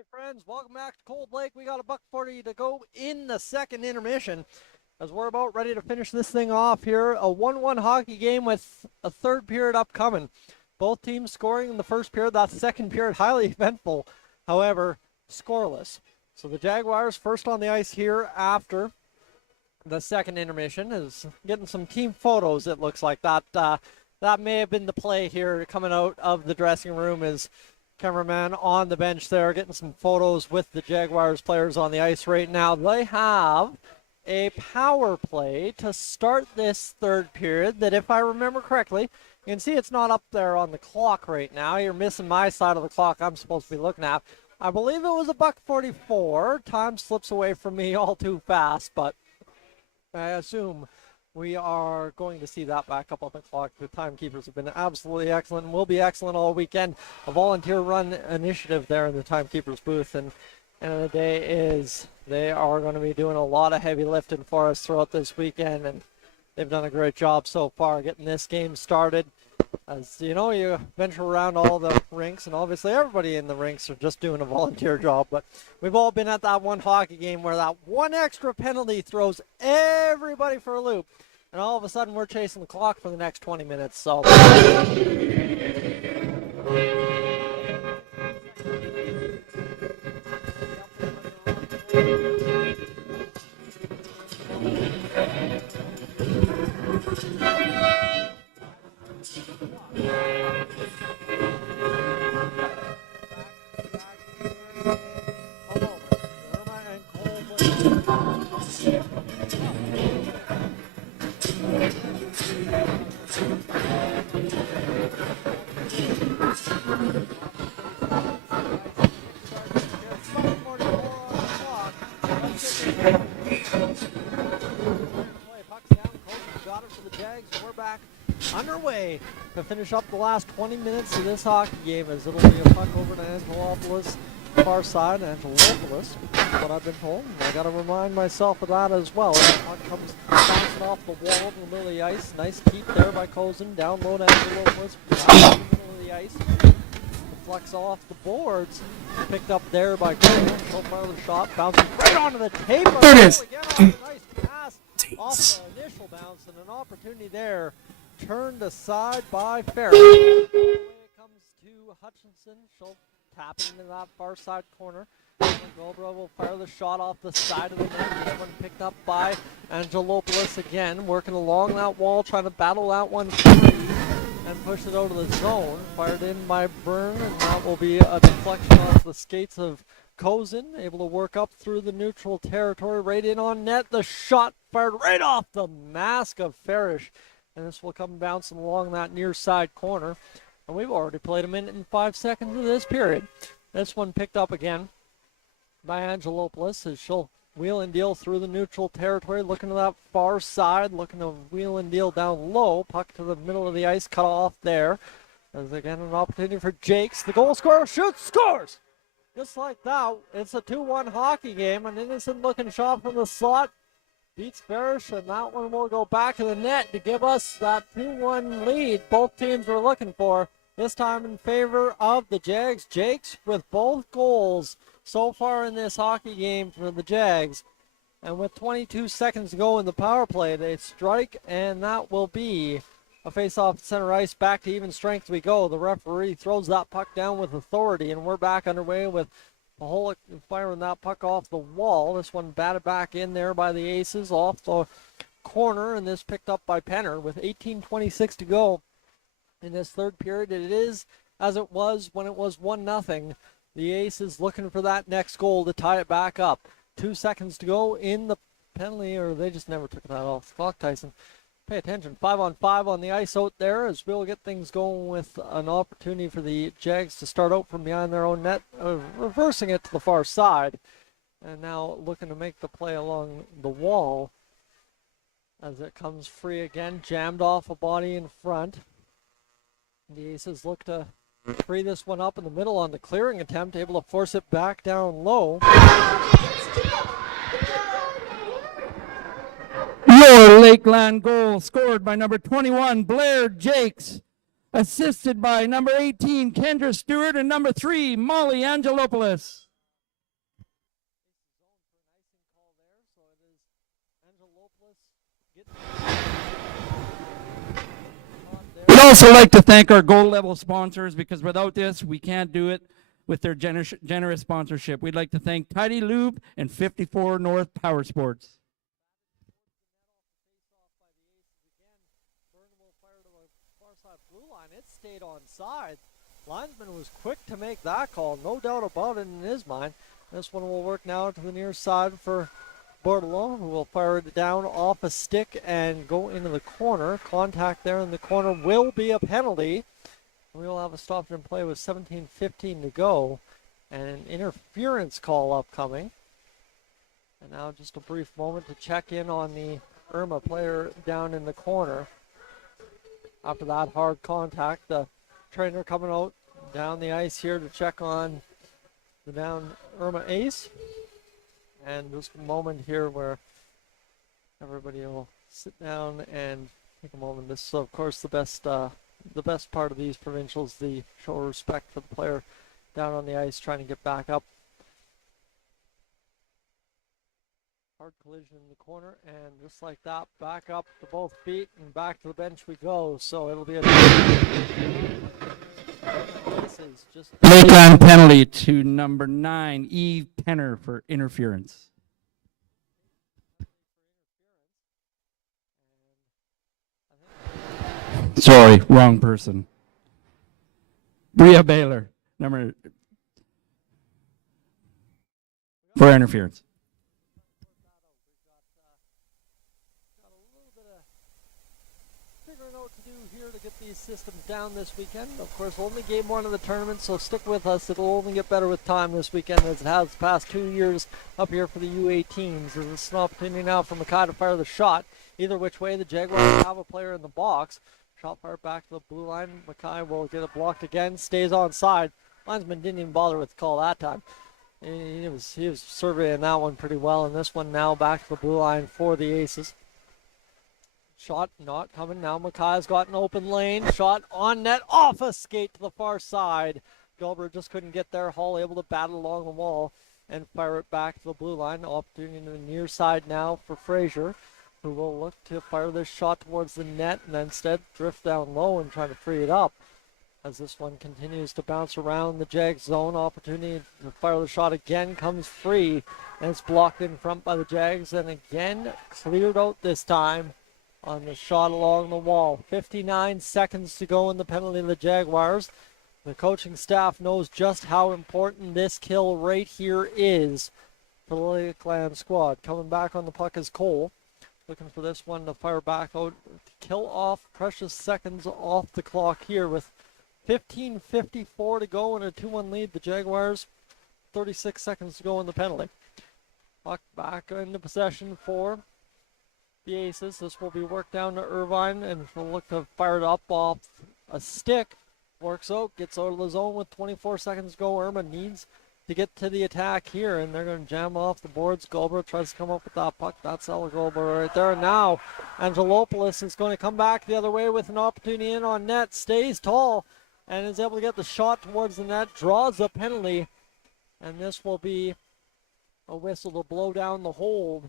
Hey friends, welcome back to Cold Lake. We got a $1.40 to go in the second intermission as we're about ready to finish this thing off here. A 1-1 hockey game with a third period upcoming. Both teams scoring in the first period. That second period highly eventful, however, scoreless. So the Jaguars first on the ice here after the second intermission is getting some team photos. It looks like that may have been the play here coming out of the dressing room is cameraman on the bench there getting some photos with the Jaguars players on the ice right now. They have a power play to start this third period that, if I remember correctly, you can see it's not up there on the clock right now. You're missing my side of the clock I'm supposed to be looking at. I believe it was a $1.44. Time slips away from me all too fast, but I assume we are going to see that back up on the clock. The timekeepers have been absolutely excellent and will be excellent all weekend. A volunteer run initiative there in the timekeepers booth, and end of the day is they are going to be doing a lot of heavy lifting for us throughout this weekend, and they've done a great job so far getting this game started. As you know, you venture around all the rinks, and obviously everybody in the rinks are just doing a volunteer job, but we've all been at that one hockey game where that one extra penalty throws everybody for a loop, and all of a sudden we're chasing the clock for the next 20 minutes. So underway to finish up the last 20 minutes of this hockey game, as it'll be a puck over to Angelopoulos, far side. Angelopoulos, what I've been told. I got to remind myself of that as well. The puck comes bouncing off the wall in the middle of the ice. Nice keep there by Kozin. Down low to Angelopoulos, out in the middle of the ice. Deflects off the boards. Picked up there by Kozin. So far the shot bouncing right onto the tape. There it is. Again, off a nice pass off the initial bounce, and an opportunity there. Turned aside by Ferris. All the way it comes to Hutchinson. She'll tap it into that far side corner. Goldborough will fire the shot off the side of the net. This one picked up by Angelopoulos again, working along that wall, trying to battle that one free and push it out of the zone. Fired in by Byrne, and that will be a deflection off the skates of Kozin, able to work up through the neutral territory, right in on net. The shot fired right off the mask of Farish. And this will come bouncing along that near side corner. And we've already played a minute and 5 seconds of this period. This one picked up again by Angelopoulos as she'll wheel and deal through the neutral territory, looking to that far side, looking to wheel and deal down low. Puck to the middle of the ice, cut off there. As again an opportunity for Jakes. The goal scorer shoots, scores! Just like that, it's a 2-1 hockey game. An innocent looking shot from the slot. Beats Farish, and that one will go back to the net to give us that 2-1 lead both teams were looking for. This time in favor of the Jags. Jakes with both goals so far in this hockey game for the Jags. And with 22 seconds to go in the power play, they strike, and that will be a face-off at center ice. Back to even strength we go. The referee throws that puck down with authority, and we're back underway with Maholic firing that puck off the wall. This one batted back in there by the Aces off the corner, and this picked up by Penner with 18:26 to go in this third period. It is as it was when it was 1-0. The Aces looking for that next goal to tie it back up. 2 seconds to go in the penalty, or they just never took that off the clock, Tyson. Pay attention. 5-on-5 on the ice out there as we'll get things going with an opportunity for the Jags to start out from behind their own net, reversing it to the far side. And now looking to make the play along the wall as it comes free again, jammed off a body in front. The Aces look to free this one up in the middle on the clearing attempt, able to force it back down low. Your Lakeland goal scored by number 21, Blair Jakes, assisted by number 18, Kendra Stewart, and number 3, Molly Angelopoulos. We'd also like to thank our gold level sponsors, because without this, we can't do it with their generous sponsorship. We'd like to thank Tidy Lube and 54 North Power Sports. Blue line, it stayed on side. Linesman was quick to make that call, no doubt about it in his mind. This one will work now to the near side for Bordelot, who will fire it down off a stick and go into the corner. Contact there in the corner will be a penalty. We will have a stoppage in play with 17:15 to go, and an interference call upcoming. And now just a brief moment to check in on the Irma player down in the corner. After that hard contact, the trainer coming out down the ice here to check on the down Irma Ace. And just a moment here where everybody will sit down and take a moment. This is, of course, the best part of these provincials, the show respect for the player down on the ice trying to get back up. Hard collision in the corner, and just like that, back up to both feet and back to the bench we go. So it'll be a Lakeland penalty to number 9, Eve Penner, for interference. Sorry, wrong person. Bria Baylor, number for interference. To get these systems down this weekend. Of course, only game 1 of the tournament, so stick with us. It'll only get better with time this weekend, as it has the past 2 years up here for the U18s. There's an opportunity now for Mackay to fire the shot. Either which way, the Jaguars have a player in the box. Shot fired back to the blue line. Mackay will get it blocked again. Stays on side. Linesman didn't even bother with the call that time. He was surveying that one pretty well, and this one now back to the blue line for the Aces. Shot not coming now. Mackay's got an open lane. Shot on net, off a skate to the far side. Gilbert just couldn't get there. Hall able to battle along the wall and fire it back to the blue line. Opportunity to the near side now for Frazier, who will look to fire this shot towards the net and instead drift down low and try to free it up. As this one continues to bounce around the Jags zone, opportunity to fire the shot again comes free, and it's blocked in front by the Jags, and again cleared out this time on the shot along the wall. 59 seconds to go in the penalty of the Jaguars. The coaching staff knows just how important this kill right here is for the Lakeland squad. Coming back on the puck is Cole. Looking for this one to fire back out to kill off precious seconds off the clock here with 15:54 to go and a 2-1 lead. The Jaguars, 36 seconds to go in the penalty. Puck back into possession for the Aces. This will be worked down to Irvine, and will look to fire it up off a stick. Works out, gets out of the zone with 24 seconds to go. Irma needs to get to the attack here, and they're going to jam off the boards. Gulber tries to come up with that puck. That's El Gulber right there. And now Angelopoulos is going to come back the other way with an opportunity in on net. Stays tall and is able to get the shot towards the net. Draws a penalty, and this will be a whistle to blow down the hold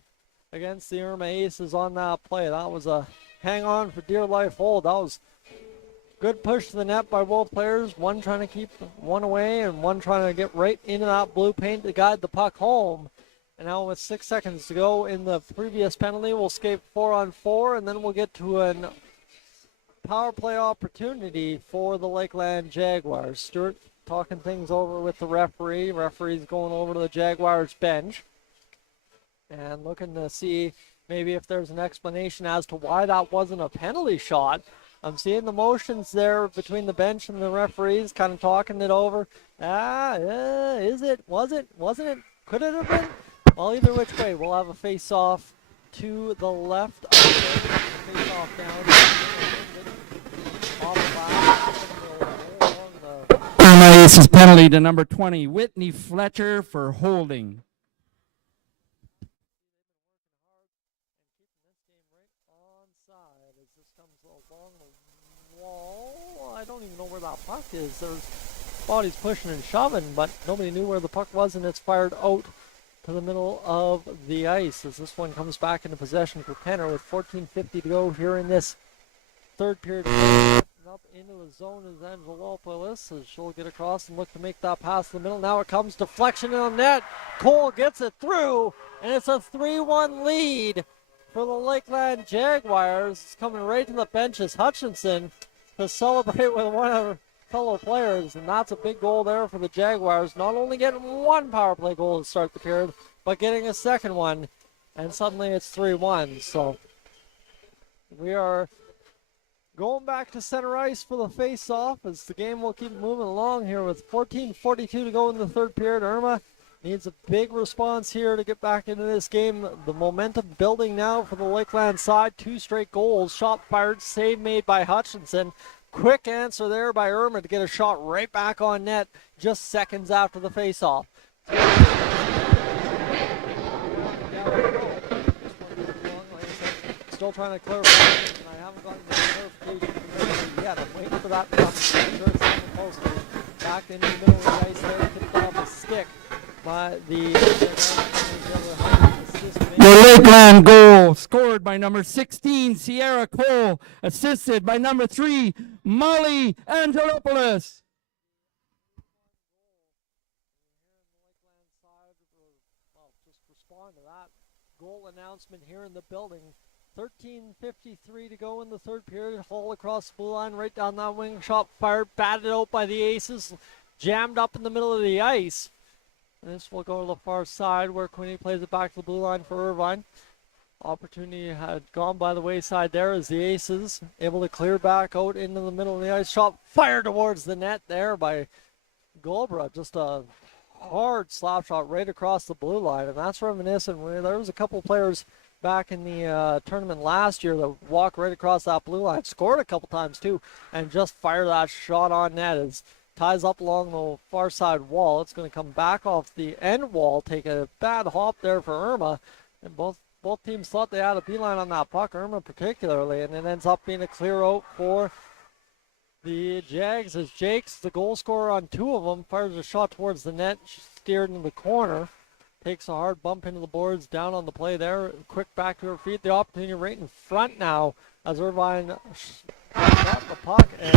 against the Irma Aces on that play. That was a hang on for dear life hold. That was good push to the net by both players. One trying to keep one away and one trying to get right into that blue paint to guide the puck home. And now with 6 seconds to go in the previous penalty, we'll skate 4-on-4, and then we'll get to a power play opportunity for the Lakeland Jaguars. Stewart talking things over with the referee. Referee's going over to the Jaguars bench and looking to see maybe if there's an explanation as to why that wasn't a penalty shot. I'm seeing the motions there between the bench and the referees kind of talking it over. Is it? Was it? Wasn't it? Could it have been? Well, either which way, we'll have a face-off to the left. Face-off down. Irma Aces penalty to number 20, Whitney Fletcher, for holding. I don't even know where that puck is. There's bodies pushing and shoving, but nobody knew where the puck was, and it's fired out to the middle of the ice as this one comes back into possession for Penner with 14:50 to go here in this third period. Up into the zone is Angelopoulos as she'll get across and look to make that pass to the middle. Now it comes deflection on net. Cole gets it through, and it's a 3-1 lead for the Lakeland Jaguars. It's coming right to the bench as Hutchinson to celebrate with one of her fellow players, and that's a big goal there for the Jaguars. Not only getting one power play goal to start the period, but getting a second one, and suddenly it's 3-1. So we are going back to center ice for the face-off as the game will keep moving along here with 14:42 to go in the third period. Irma needs a big response here to get back into this game. The momentum building now for the Lakeland side. 2 straight goals. Shot fired, save made by Hutchinson. Quick answer there by Irma to get a shot right back on net just seconds after the face-off. Still trying to clarify, and I haven't gotten the clarification from yet. I'm waiting for that puck. Back into the middle of the ice there, tipped off a stick by the Lakeland goal scored by number 16, Sierra Cole, assisted by number 3, Molly Angelopoulos. Just respond to that goal announcement here in the building. 13:53 to go in the third period. Hall across the blue line, right down that wing. Shot fired, batted out by the Aces. Jammed up in the middle of the ice. This will go to the far side where Queenie plays it back to the blue line for Irvine. Opportunity had gone by the wayside there as the Aces able to clear back out into the middle of the ice. Shot fired towards the net there by Golbra. Just a hard slap shot right across the blue line, and that's reminiscent. There was a couple players back in the tournament last year that walked right across that blue line, scored a couple times too, and just fired that shot on net as ties up along the far side wall. It's going to come back off the end wall, take a bad hop there for Irma, and both teams thought they had a beeline on that puck, Irma particularly, and it ends up being a clear out for the Jags as Jakes, the goal scorer on 2 of them, fires a shot towards the net, steered into the corner. Takes a hard bump into the boards, down on the play there. Quick back to her feet. The opportunity right in front now as Irvine shot the puck. And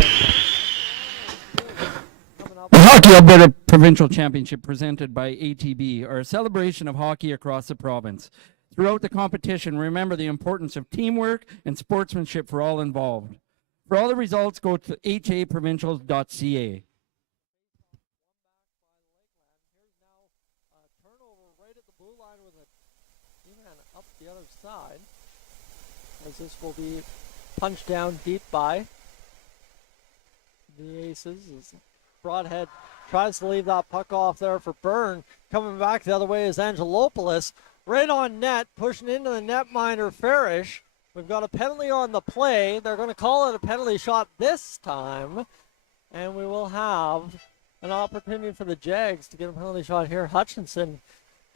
the Hockey Alberta Provincial Championship presented by ATB are a celebration of hockey across the province. Throughout the competition, remember the importance of teamwork and sportsmanship for all involved. For all the results, go to haprovincials.ca. Up the other side as this will be punched down deep by the Aces as Broadhead tries to leave that puck off there for Byrne. Coming back the other way is Angelopoulos right on net, pushing into the netminder Farish. We've got a penalty on the play. They're going to call it a penalty shot this time, and we will have an opportunity for the Jags to get a penalty shot here. Hutchinson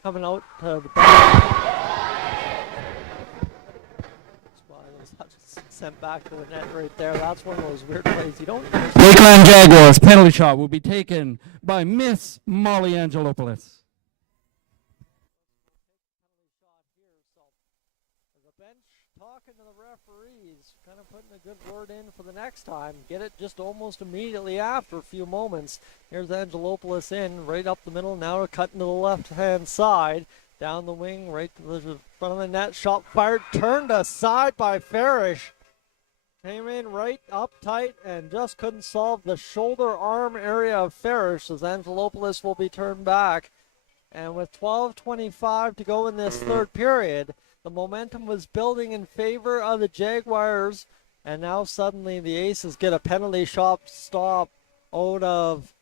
coming out to the back. Sent back to the net right there. That's one of those weird plays you don't. Lakeland Jaguars penalty shot will be taken by Miss Molly Angelopoulos. The bench talking to the referees, kind of putting a good word in for the next time. Get it just almost immediately after a few moments. Here's Angelopoulos in right up the middle. Now we're cutting to the left-hand side. Down the wing, right to the front of the net. Shot fired, turned aside by Farish. Came in right up tight and just couldn't solve the shoulder arm area of Farish as Angelopoulos will be turned back. And with 12:25 to go in this third period, the momentum was building in favor of the Jaguars. And now suddenly the Aces get a penalty shot stop out of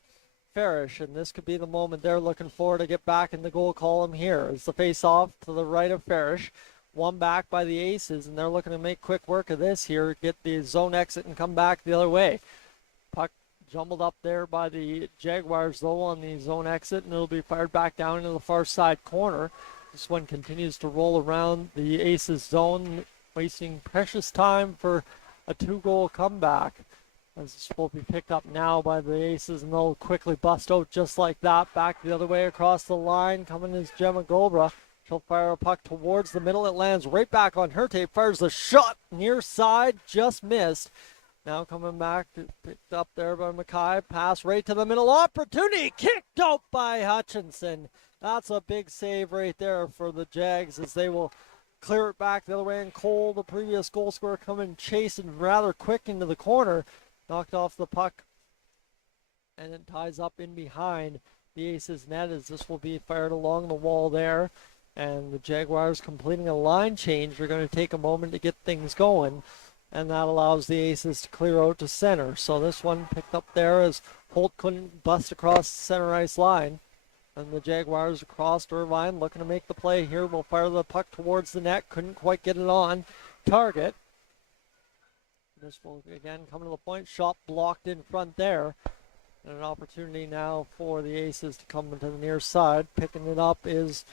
Farish, and this could be the moment they're looking for to get back in the goal column here. It's the face-off to the right of Farish. One back by the Aces, and they're looking to make quick work of this here, get the zone exit and come back the other way. Puck jumbled up there by the Jaguars, though, on the zone exit, and it'll be fired back down into the far side corner. This one continues to roll around the Aces zone, wasting precious time for a 2-goal comeback. As this will be picked up now by the Aces, and they'll quickly bust out just like that. Back the other way across the line. Coming is Gemma Gobra. She'll fire a puck towards the middle. It lands right back on her tape. Fires the shot near side. Just missed. Now coming back. Picked up there by Mackay. Pass right to the middle. Opportunity. Kicked out by Hutchinson. That's a big save right there for the Jags as they will clear it back the other way. And Cole, the previous goal scorer, coming chasing rather quick into the corner. Knocked off the puck, and it ties up in behind the Aces net as this will be fired along the wall there. And the Jaguars completing a line change. They're going to take a moment to get things going, and that allows the Aces to clear out to center. So this one picked up there as Holt couldn't bust across the center ice line. And the Jaguars across Irvine looking to make the play here. Will fire the puck towards the net. Couldn't quite get it on target. This will again come to the point. Shot blocked in front there. And an opportunity now for the Aces to come to the near side. Picking it up is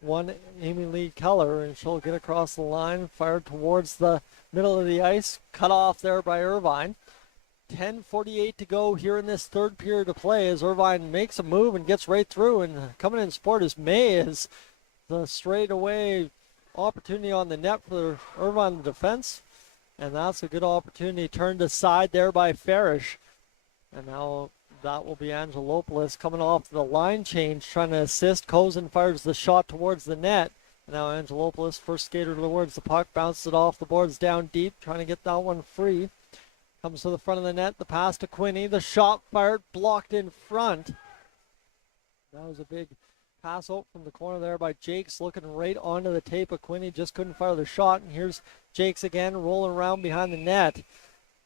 one Amy Lee Keller, and she'll get across the line. Fired towards the middle of the ice. Cut off there by Irvine. 10:48 to go here in this third period of play as Irvine makes a move and gets right through. And coming in support is May as the straightaway opportunity on the net for Irvine defense. And that's a good opportunity turned aside there by Farish. And now that will be Angelopoulos coming off the line change, trying to assist. Cozen fires the shot towards the net. And now Angelopoulos, first skater towards the puck, bounces it off the boards down deep, trying to get that one free. Comes to the front of the net, the pass to Quinney. The shot fired, blocked in front. That was a big pass out from the corner there by Jakes, looking right onto the tape of Quinney. Just couldn't fire the shot. And here's Jakes again, rolling around behind the net.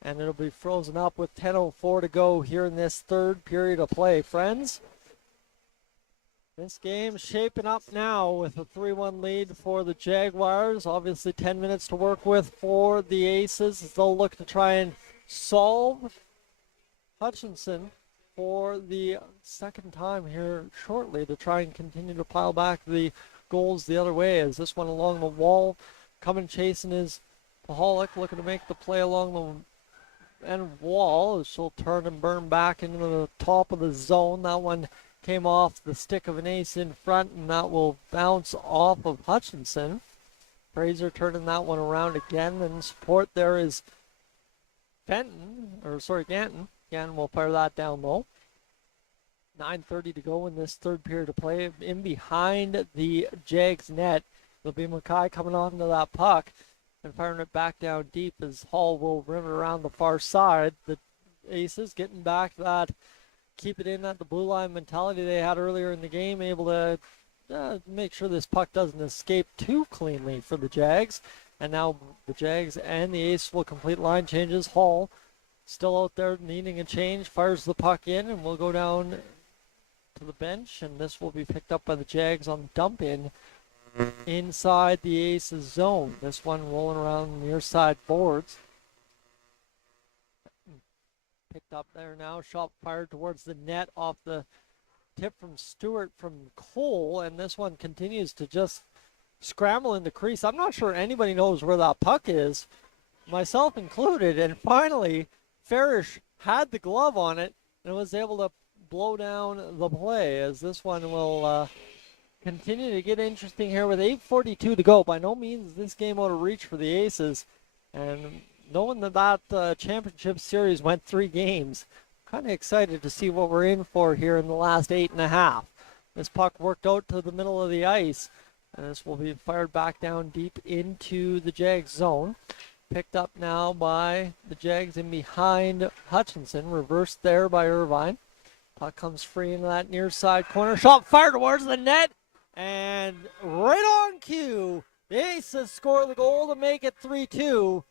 And it'll be frozen up with 10:04 to go here in this third period of play. Friends, this game's shaping up now with a 3-1 lead for the Jaguars. Obviously 10 minutes to work with for the Aces as they'll look to try and solve Hutchinson for the second time here shortly to try and continue to pile back the goals the other way. As this one along the wall, coming chasing is Paholic, looking to make the play along the end wall as she'll turn and burn back into the top of the zone. That one came off the stick of an ace in front, and that will bounce off of Hutchinson. Fraser turning that one around again, and support there is Ganton. Again, we'll fire that down low. 9:30 to go in this third period of play. In behind the Jags net, there'll be Mackay coming onto that puck and firing it back down deep as Hall will rim it around the far side. The Aces getting back that keep it in at the blue line mentality they had earlier in the game, able to make sure this puck doesn't escape too cleanly for the Jags. And now the Jags and the Aces will complete line changes. Hall still out there needing a change, fires the puck in, and will go down to the bench, and this will be picked up by the Jags on the dump in inside the Aces zone. This one rolling around the near side boards. Picked up there now, shot fired towards the net off the tip from Stewart from Cole, and this one continues to just scramble in the crease. I'm not sure anybody knows where that puck is, myself included, and finally Farish had the glove on it and was able to blow down the play as this one will continue to get interesting here with 8:42 to go. By no means is this game out of reach for the Aces, and knowing that championship series went 3 games, kind of excited to see what we're in for here in the last 8.5. This puck worked out to the middle of the ice, and this will be fired back down deep into the Jags zone. Picked up now by the Jags in behind Hutchinson. Reversed there by Irvine. Puck comes free into that near side corner. Shot fired towards the net. And right on cue, the Aces score the goal to make it 3-2.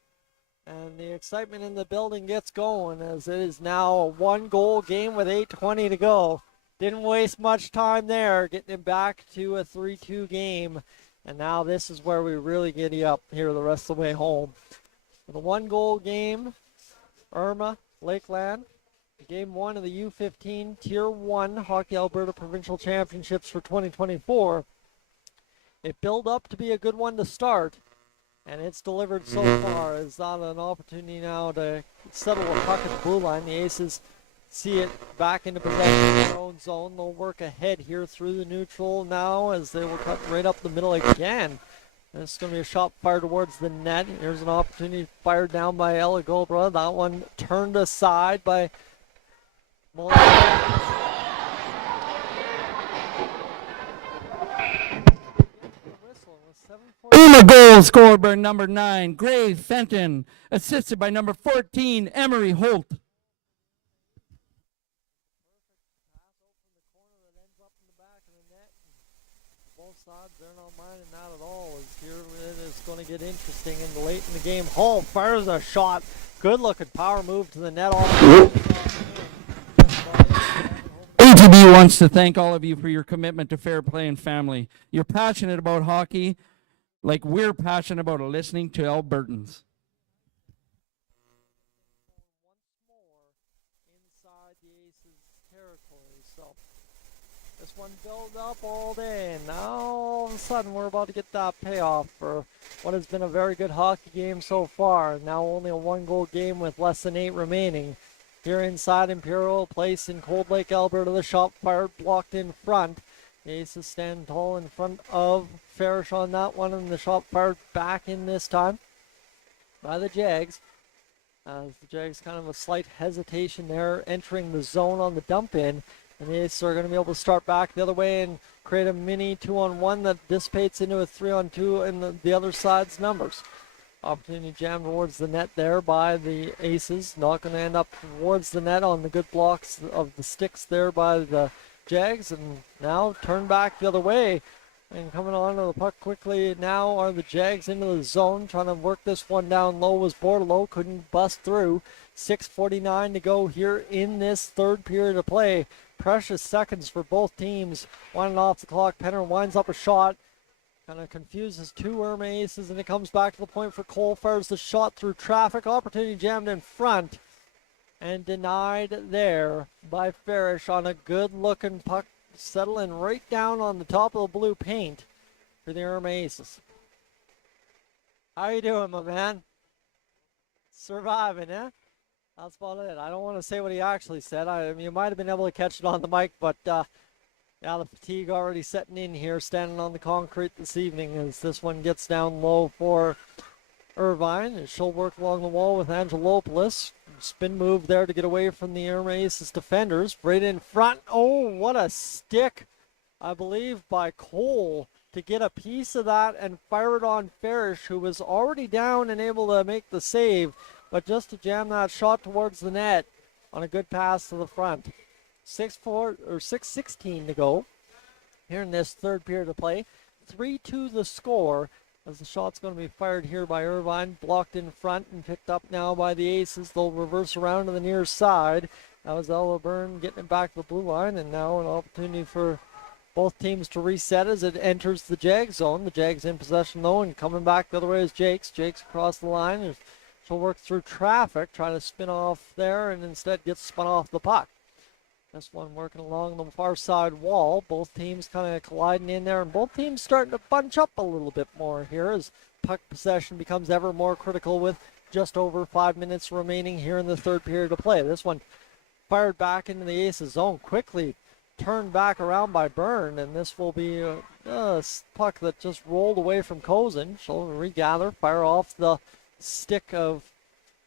And the excitement in the building gets going as it is now a 1-goal game with 8:20 to go. Didn't waste much time there, getting it back to a 3-2 game. And now this is where we really giddy up here the rest of the way home. The 1-goal game, Irma, Lakeland, game 1 of the U15 Tier 1 Hockey Alberta Provincial Championships for 2024. It built up to be a good one to start, And it's delivered so far. It's not an opportunity now to settle a puck at the blue line. The Aces see it back into possession of their own zone. They'll work ahead here through the neutral now as they will cut right up the middle again. And it's going to be a shot fired towards the net. Here's an opportunity fired down by Ella Gobra. That one turned aside by Malone. Irma goal scored by number 9, Gray Fenton, assisted by number 14, Emery Holt. Both sides, they're not minding that at all. As here it is going to get interesting and late in the game. Hall fires a shot. Good looking power move to the net. ATB wants to thank all of you for your commitment to fair play and family. You're passionate about hockey like we're passionate about listening to Albertans. Inside the Aces territory. So this one built up all day, and now all of a sudden we're about to get that payoff for what has been a very good hockey game so far. Now only a 1-goal game with less than 8 remaining. Here inside Imperial Place in Cold Lake, Alberta, the shot fired, blocked in front. The Aces stand tall in front of Farish on that one, and the shot fired back in this time by the Jags. As the Jags kind of a slight hesitation there, entering the zone on the dump in. And the Aces are going to be able to start back the other way and create a mini 2-on-1 that dissipates into a 3-on-2 in the other side's numbers. Opportunity jammed towards the net there by the Aces. Not going to end up towards the net on the good blocks of the sticks there by the Jags. And now turn back the other way. And coming onto the puck quickly now are the Jags into the zone. Trying to work this one down low was Bordelot. Couldn't bust through. 6:49 to go here in this third period of play. Precious seconds for both teams. Winding off the clock. Penner winds up a shot. Kind of confuses two Irma Aces, and it comes back to the point for Cole. Fires the shot through traffic. Opportunity jammed in front and denied there by Farish on a good-looking puck settling right down on the top of the blue paint for the Irma Aces. How you doing, my man? Surviving, eh? That's about it. I don't want to say what he actually said. I mean, you might have been able to catch it on the mic, but yeah, the fatigue already setting in here, standing on the concrete this evening as this one gets down low for Irvine. And she'll work along the wall with Angelopoulos. Spin move there to get away from the Irma Aces defenders. Right in front. Oh, what a stick, I believe, by Cole to get a piece of that and fire it on Farish, who was already down and able to make the save. But just to jam that shot towards the net on a good pass to the front. 6:16 to go here in this third period of play. 3-2 the score as the shot's going to be fired here by Irvine. Blocked in front and picked up now by the Aces. They'll reverse around to the near side. That was Ella Byrne getting it back to the blue line, and now an opportunity for both teams to reset as it enters the Jag zone. The Jags in possession though, and coming back the other way is Jakes. Jakes across the line. She'll work through traffic, trying to spin off there, and instead gets spun off the puck. This one working along the far side wall. Both teams kind of colliding in there, and both teams starting to bunch up a little bit more here as puck possession becomes ever more critical with just over 5 minutes remaining here in the third period of play. This one fired back into the Aces zone, quickly turned back around by Byrne, and this will be a puck that just rolled away from Cozen. She'll regather, fire off the stick of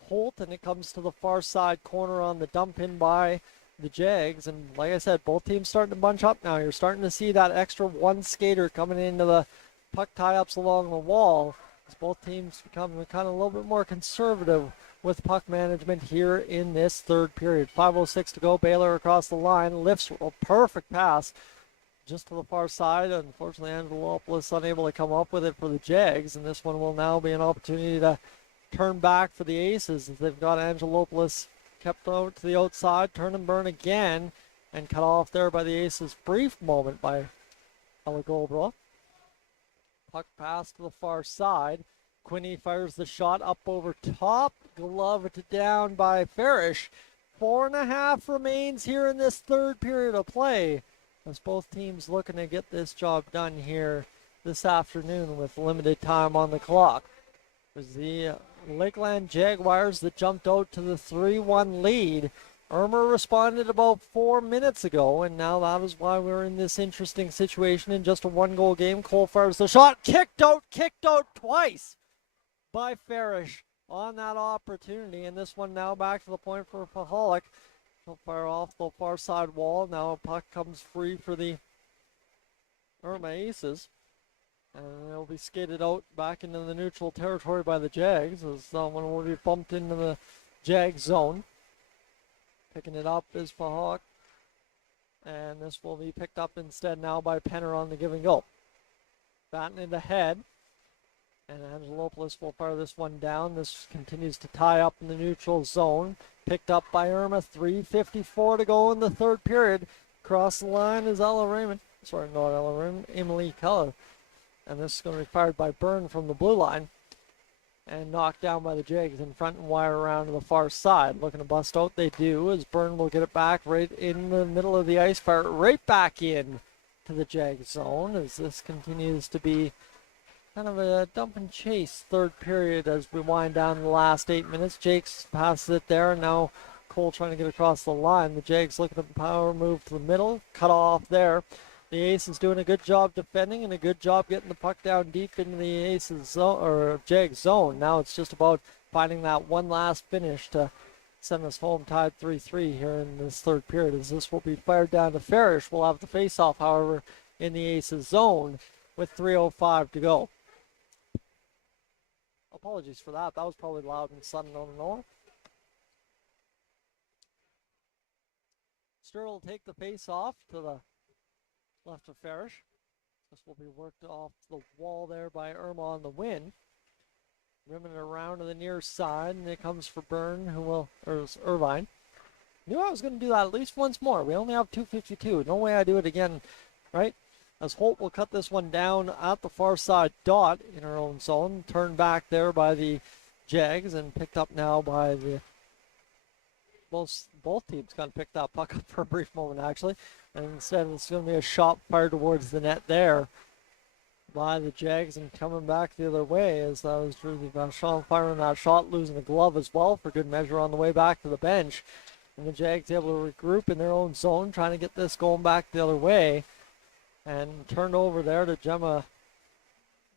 Holt, and it comes to the far side corner on the dump in by the Jags. And like I said, both teams starting to bunch up now. You're starting to see that extra one skater coming into the puck tie-ups along the wall as both teams become kind of a little bit more conservative with puck management here in this third period. 5:06 to go. Baylor across the line, lifts a perfect pass just to the far side. Unfortunately, Angelopoulos unable to come up with it for the Jags, and this one will now be an opportunity to turn back for the Aces as they've got Angelopoulos kept out to the outside. Turn and burn again, and cut off there by the Aces. Brief moment by Ella Goldbrook. Puck pass to the far side. Quinney fires the shot up over top. Gloved down by Farish. 4.5 remains here in this third period of play as both teams looking to get this job done here this afternoon with limited time on the clock. It was the Lakeland Jaguars that jumped out to the 3-1 lead. Irma responded about 4 minutes ago, and now that is why we're in this interesting situation in just a one-goal game. Cole fires the shot, kicked out twice by Farish on that opportunity, and this one now back to the point for Pahalik. He'll fire off the far side wall. Now a puck comes free for the Irma Aces, and it'll be skated out back into the neutral territory by the Jags, as that one will be bumped into the Jag zone. Picking it up is Pahalik, and this will be picked up instead now by Penner on the give and go. Batting it ahead, and Angelopoulos will fire this one down. This continues to tie up in the neutral zone. Picked up by Irma. 3:54 to go in the third period. Across the line is Ella Raymond. Sorry, not Ella Raymond, Emily Keller. And this is going to be fired by Byrne from the blue line, and knocked down by the Jags in front and wire around to the far side. Looking to bust out, they do, as Byrne will get it back right in the middle of the ice, fire it right back in to the Jag zone, as this continues to be kind of a dump and chase third period as we wind down the last 8 minutes. Jakes passes it there, and now Cole trying to get across the line. The Jags looking at the power move to the middle, cut off there. The Aces doing a good job defending and a good job getting the puck down deep into the Aces zone, or Jag zone. Now it's just about finding that one last finish to send us home tied 3-3 here in this third period, as this will be fired down to Farish. We'll have the face-off, however, in the Aces zone with 3:05 to go. Apologies for that. That was probably loud and sudden, I don't know. Sturl will take the face-off to the left of Farish. This will be worked off the wall there by Irma on the win. Rimming it around to the near side, and it comes for Byrne, who will, or Irvine. Knew I was going to do that at least once more. We only have 2:52. No way I do it again, right? As Holt will cut this one down at the far side dot in her own zone. Turned back there by the Jags and picked up now by the both teams kind of picked that puck up for a brief moment, actually. And instead, it's going to be a shot fired towards the net there by the Jags, and coming back the other way as that was Drury Vachon firing that shot, losing a glove as well for good measure on the way back to the bench. And the Jags able to regroup in their own zone, trying to get this going back the other way. And turned over there to Gemma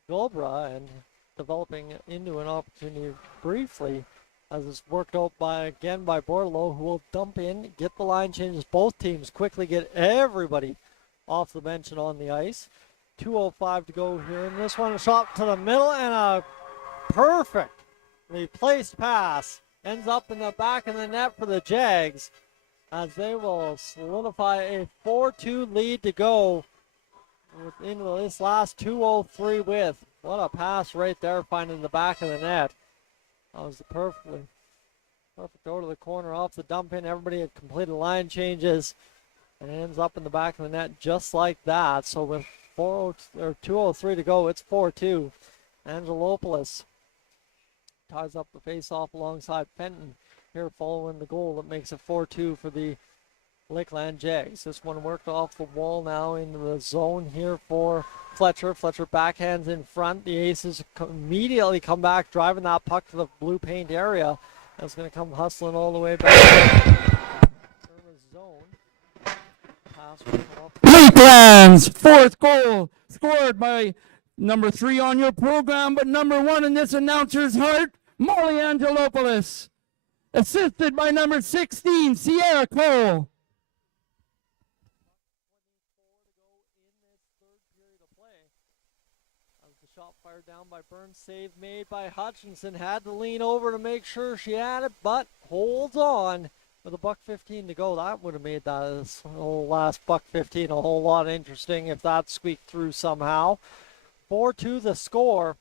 Golbra, and developing into an opportunity briefly, as it's worked out again by Bordelot, who will dump in, get the line changes. Both teams quickly get everybody off the bench and on the ice. 2:05 to go here in this one. A shot to the middle, and a perfectly placed pass ends up in the back of the net for the Jags, as they will solidify a 4-2 lead to go into this last 2:03 with. What a pass right there, finding the back of the net. That was the perfect go to the corner off the dump in. Everybody had completed line changes, and it ends up in the back of the net just like that. So with 2:03 to go, it's 4-2. Angelopoulos ties up the face-off alongside Fenton here following the goal that makes it 4-2 for the Lakeland Jags. This one worked off the wall now into the zone here for Fletcher. Fletcher backhands in front. The Aces immediately come back, driving that puck to the blue paint area. That's going to come hustling all the way back to Irma's zone. Pass Lakeland's fourth goal scored by number 3 on your program, but number 1 in this announcer's heart, Molly Angelopoulos. Assisted by number 16, Sierra Cole. Shot fired down by Burns, save made by Hutchinson. Had to lean over to make sure she had it, but holds on with a $1:15 to go. That would have made that whole last $1:15 a whole lot interesting if that squeaked through somehow. 4-2 the score.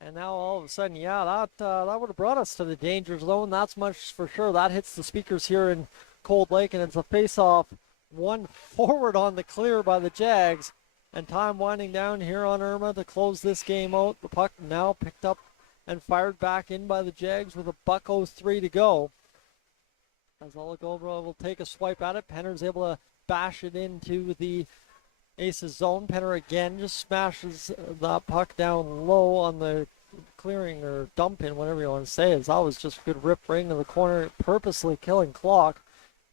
And now all of a sudden, yeah, that would have brought us to the danger zone. That's much for sure. That hits the speakers here in Cold Lake, and it's a face-off, one forward on the clear by the Jags. And time winding down here on Irma to close this game out. The puck now picked up and fired back in by the Jags with a $1:03 to go. As Olagobra will take a swipe at it. Penner's able to bash it into the Aces zone. Penner again just smashes that puck down low on the clearing or dumping, whatever you want to say, is that was just a good rip right into the corner, purposely killing clock.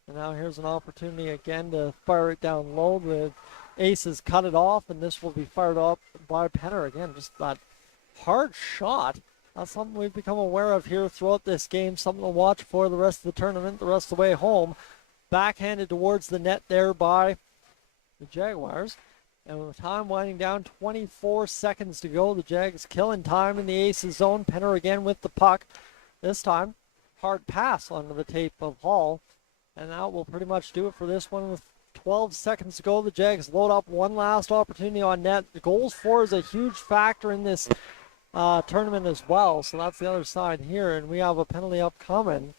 And now here's an opportunity again to fire it down low. The Aces cut it off, and this will be fired up by Penner again. Just that hard shot. That's something we've become aware of here throughout this game, something to watch for the rest of the tournament, the rest of the way home. Backhanded towards the net there by the Jaguars. And with time winding down, 24 seconds to go. The Jags killing time in the Aces zone. Penner again with the puck. This time, hard pass onto the tape of Hall. And that will pretty much do it for this one. With 12 seconds to go, the Jags load up one last opportunity on net. The goals for is a huge factor in this tournament as well. So that's the other side here. And we have a penalty upcoming.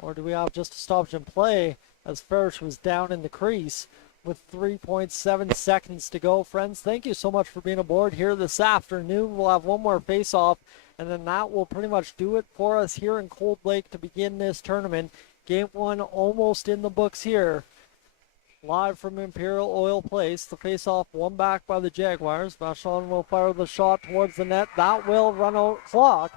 Or do we have just a stoppage in play as Farish was down in the crease with 3.7 seconds to go. Friends, thank you so much for being aboard here this afternoon. We'll have one more face-off, and then that will pretty much do it for us here in Cold Lake to begin this tournament. Game one almost in the books here. Live from Imperial Oil Place. The face-off won back by the Jaguars. Vachon will fire the shot towards the net. That will run out clock.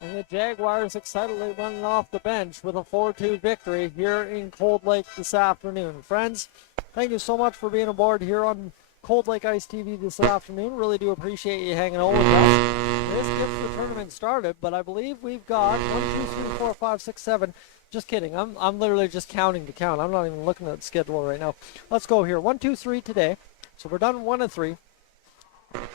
And the Jaguars excitedly running off the bench with a 4-2 victory here in Cold Lake this afternoon. Friends, thank you so much for being aboard here on Cold Lake Ice TV this afternoon. Really do appreciate you hanging out with us. This gets the tournament started, but I believe we've got 1, 2, 3, 4, 5, 6, 7. Just kidding. I'm literally just counting to count. I'm not even looking at the schedule right now. Let's go here. 1, 2, 3 today. So we're done 1 of 3.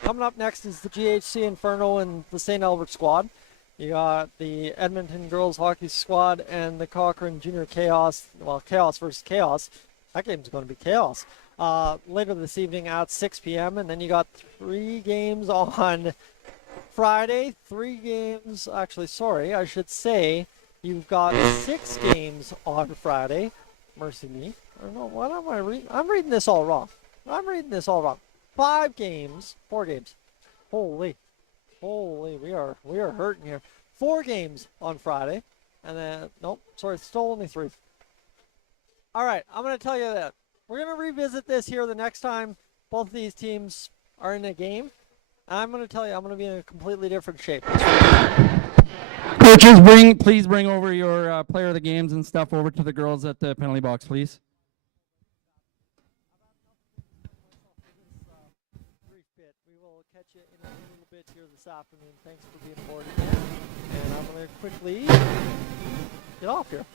Coming up next is the GHC Inferno and the St. Albert squad. You got the Edmonton girls hockey squad and the Cochrane Junior Chaos. Well, Chaos versus Chaos. That game's going to be chaos. Later this evening at 6 p.m. And then you got 3 games on Friday. 3 games. Actually, sorry, I should say you've got 6 games on Friday. Mercy me. I don't know. What am I reading? I'm reading this all wrong. 5 games. 4 games. Holy, we are hurting here. 4 games on Friday, and then nope, sorry, still only 3. All right, I'm going to tell you that we're going to revisit this here the next time both of these teams are in a game, and I'm going to tell you I'm going to be in a completely different shape. Coaches, please bring over your player of the games and stuff over to the girls at the penalty box, please. Catch you in a little bit here this afternoon. Thanks for being aboard again. And I'm going to quickly get off here.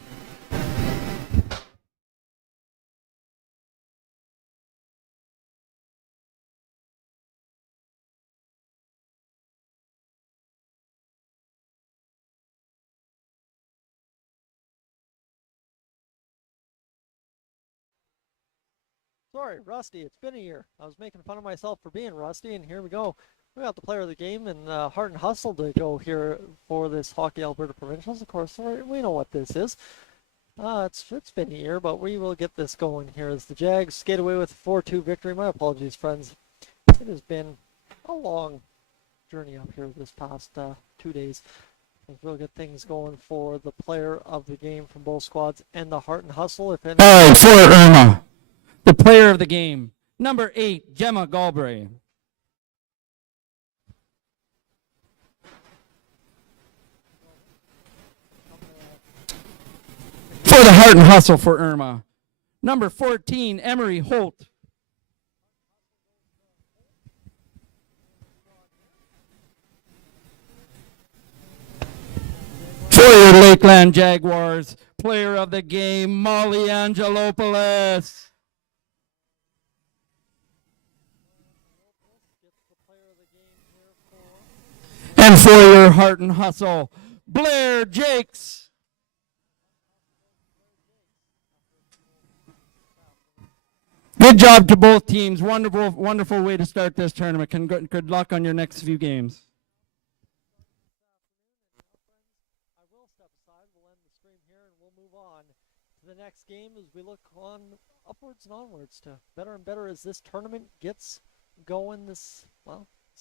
Sorry, rusty. It's been a year. I was making fun of myself for being rusty, and here we go. We got the player of the game and Heart and Hustle to go here for this Hockey Alberta Provincials. Of course, we know what this is. It's been a year, but we will get this going here as the Jags skate away with a 4-2 victory. My apologies, friends. It has been a long journey up here this past 2 days. We'll get things going for the player of the game from both squads and the Heart and Hustle. If any. All right, for Irma, the player of the game, number 8, Gemma Galbraith. For the Heart and Hustle for Irma, number 14, Emery Holt. For your Lakeland Jaguars, player of the game, Molly Angelopoulos. And for your Heart and Hustle, Blair Jakes. Good job to both teams. Wonderful, wonderful way to start this tournament. Good luck on your next few games. I will step aside. We'll end the stream here and we'll move on to the next game as we look on upwards and onwards to better and better as this tournament gets going this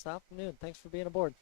afternoon. Thanks for being aboard.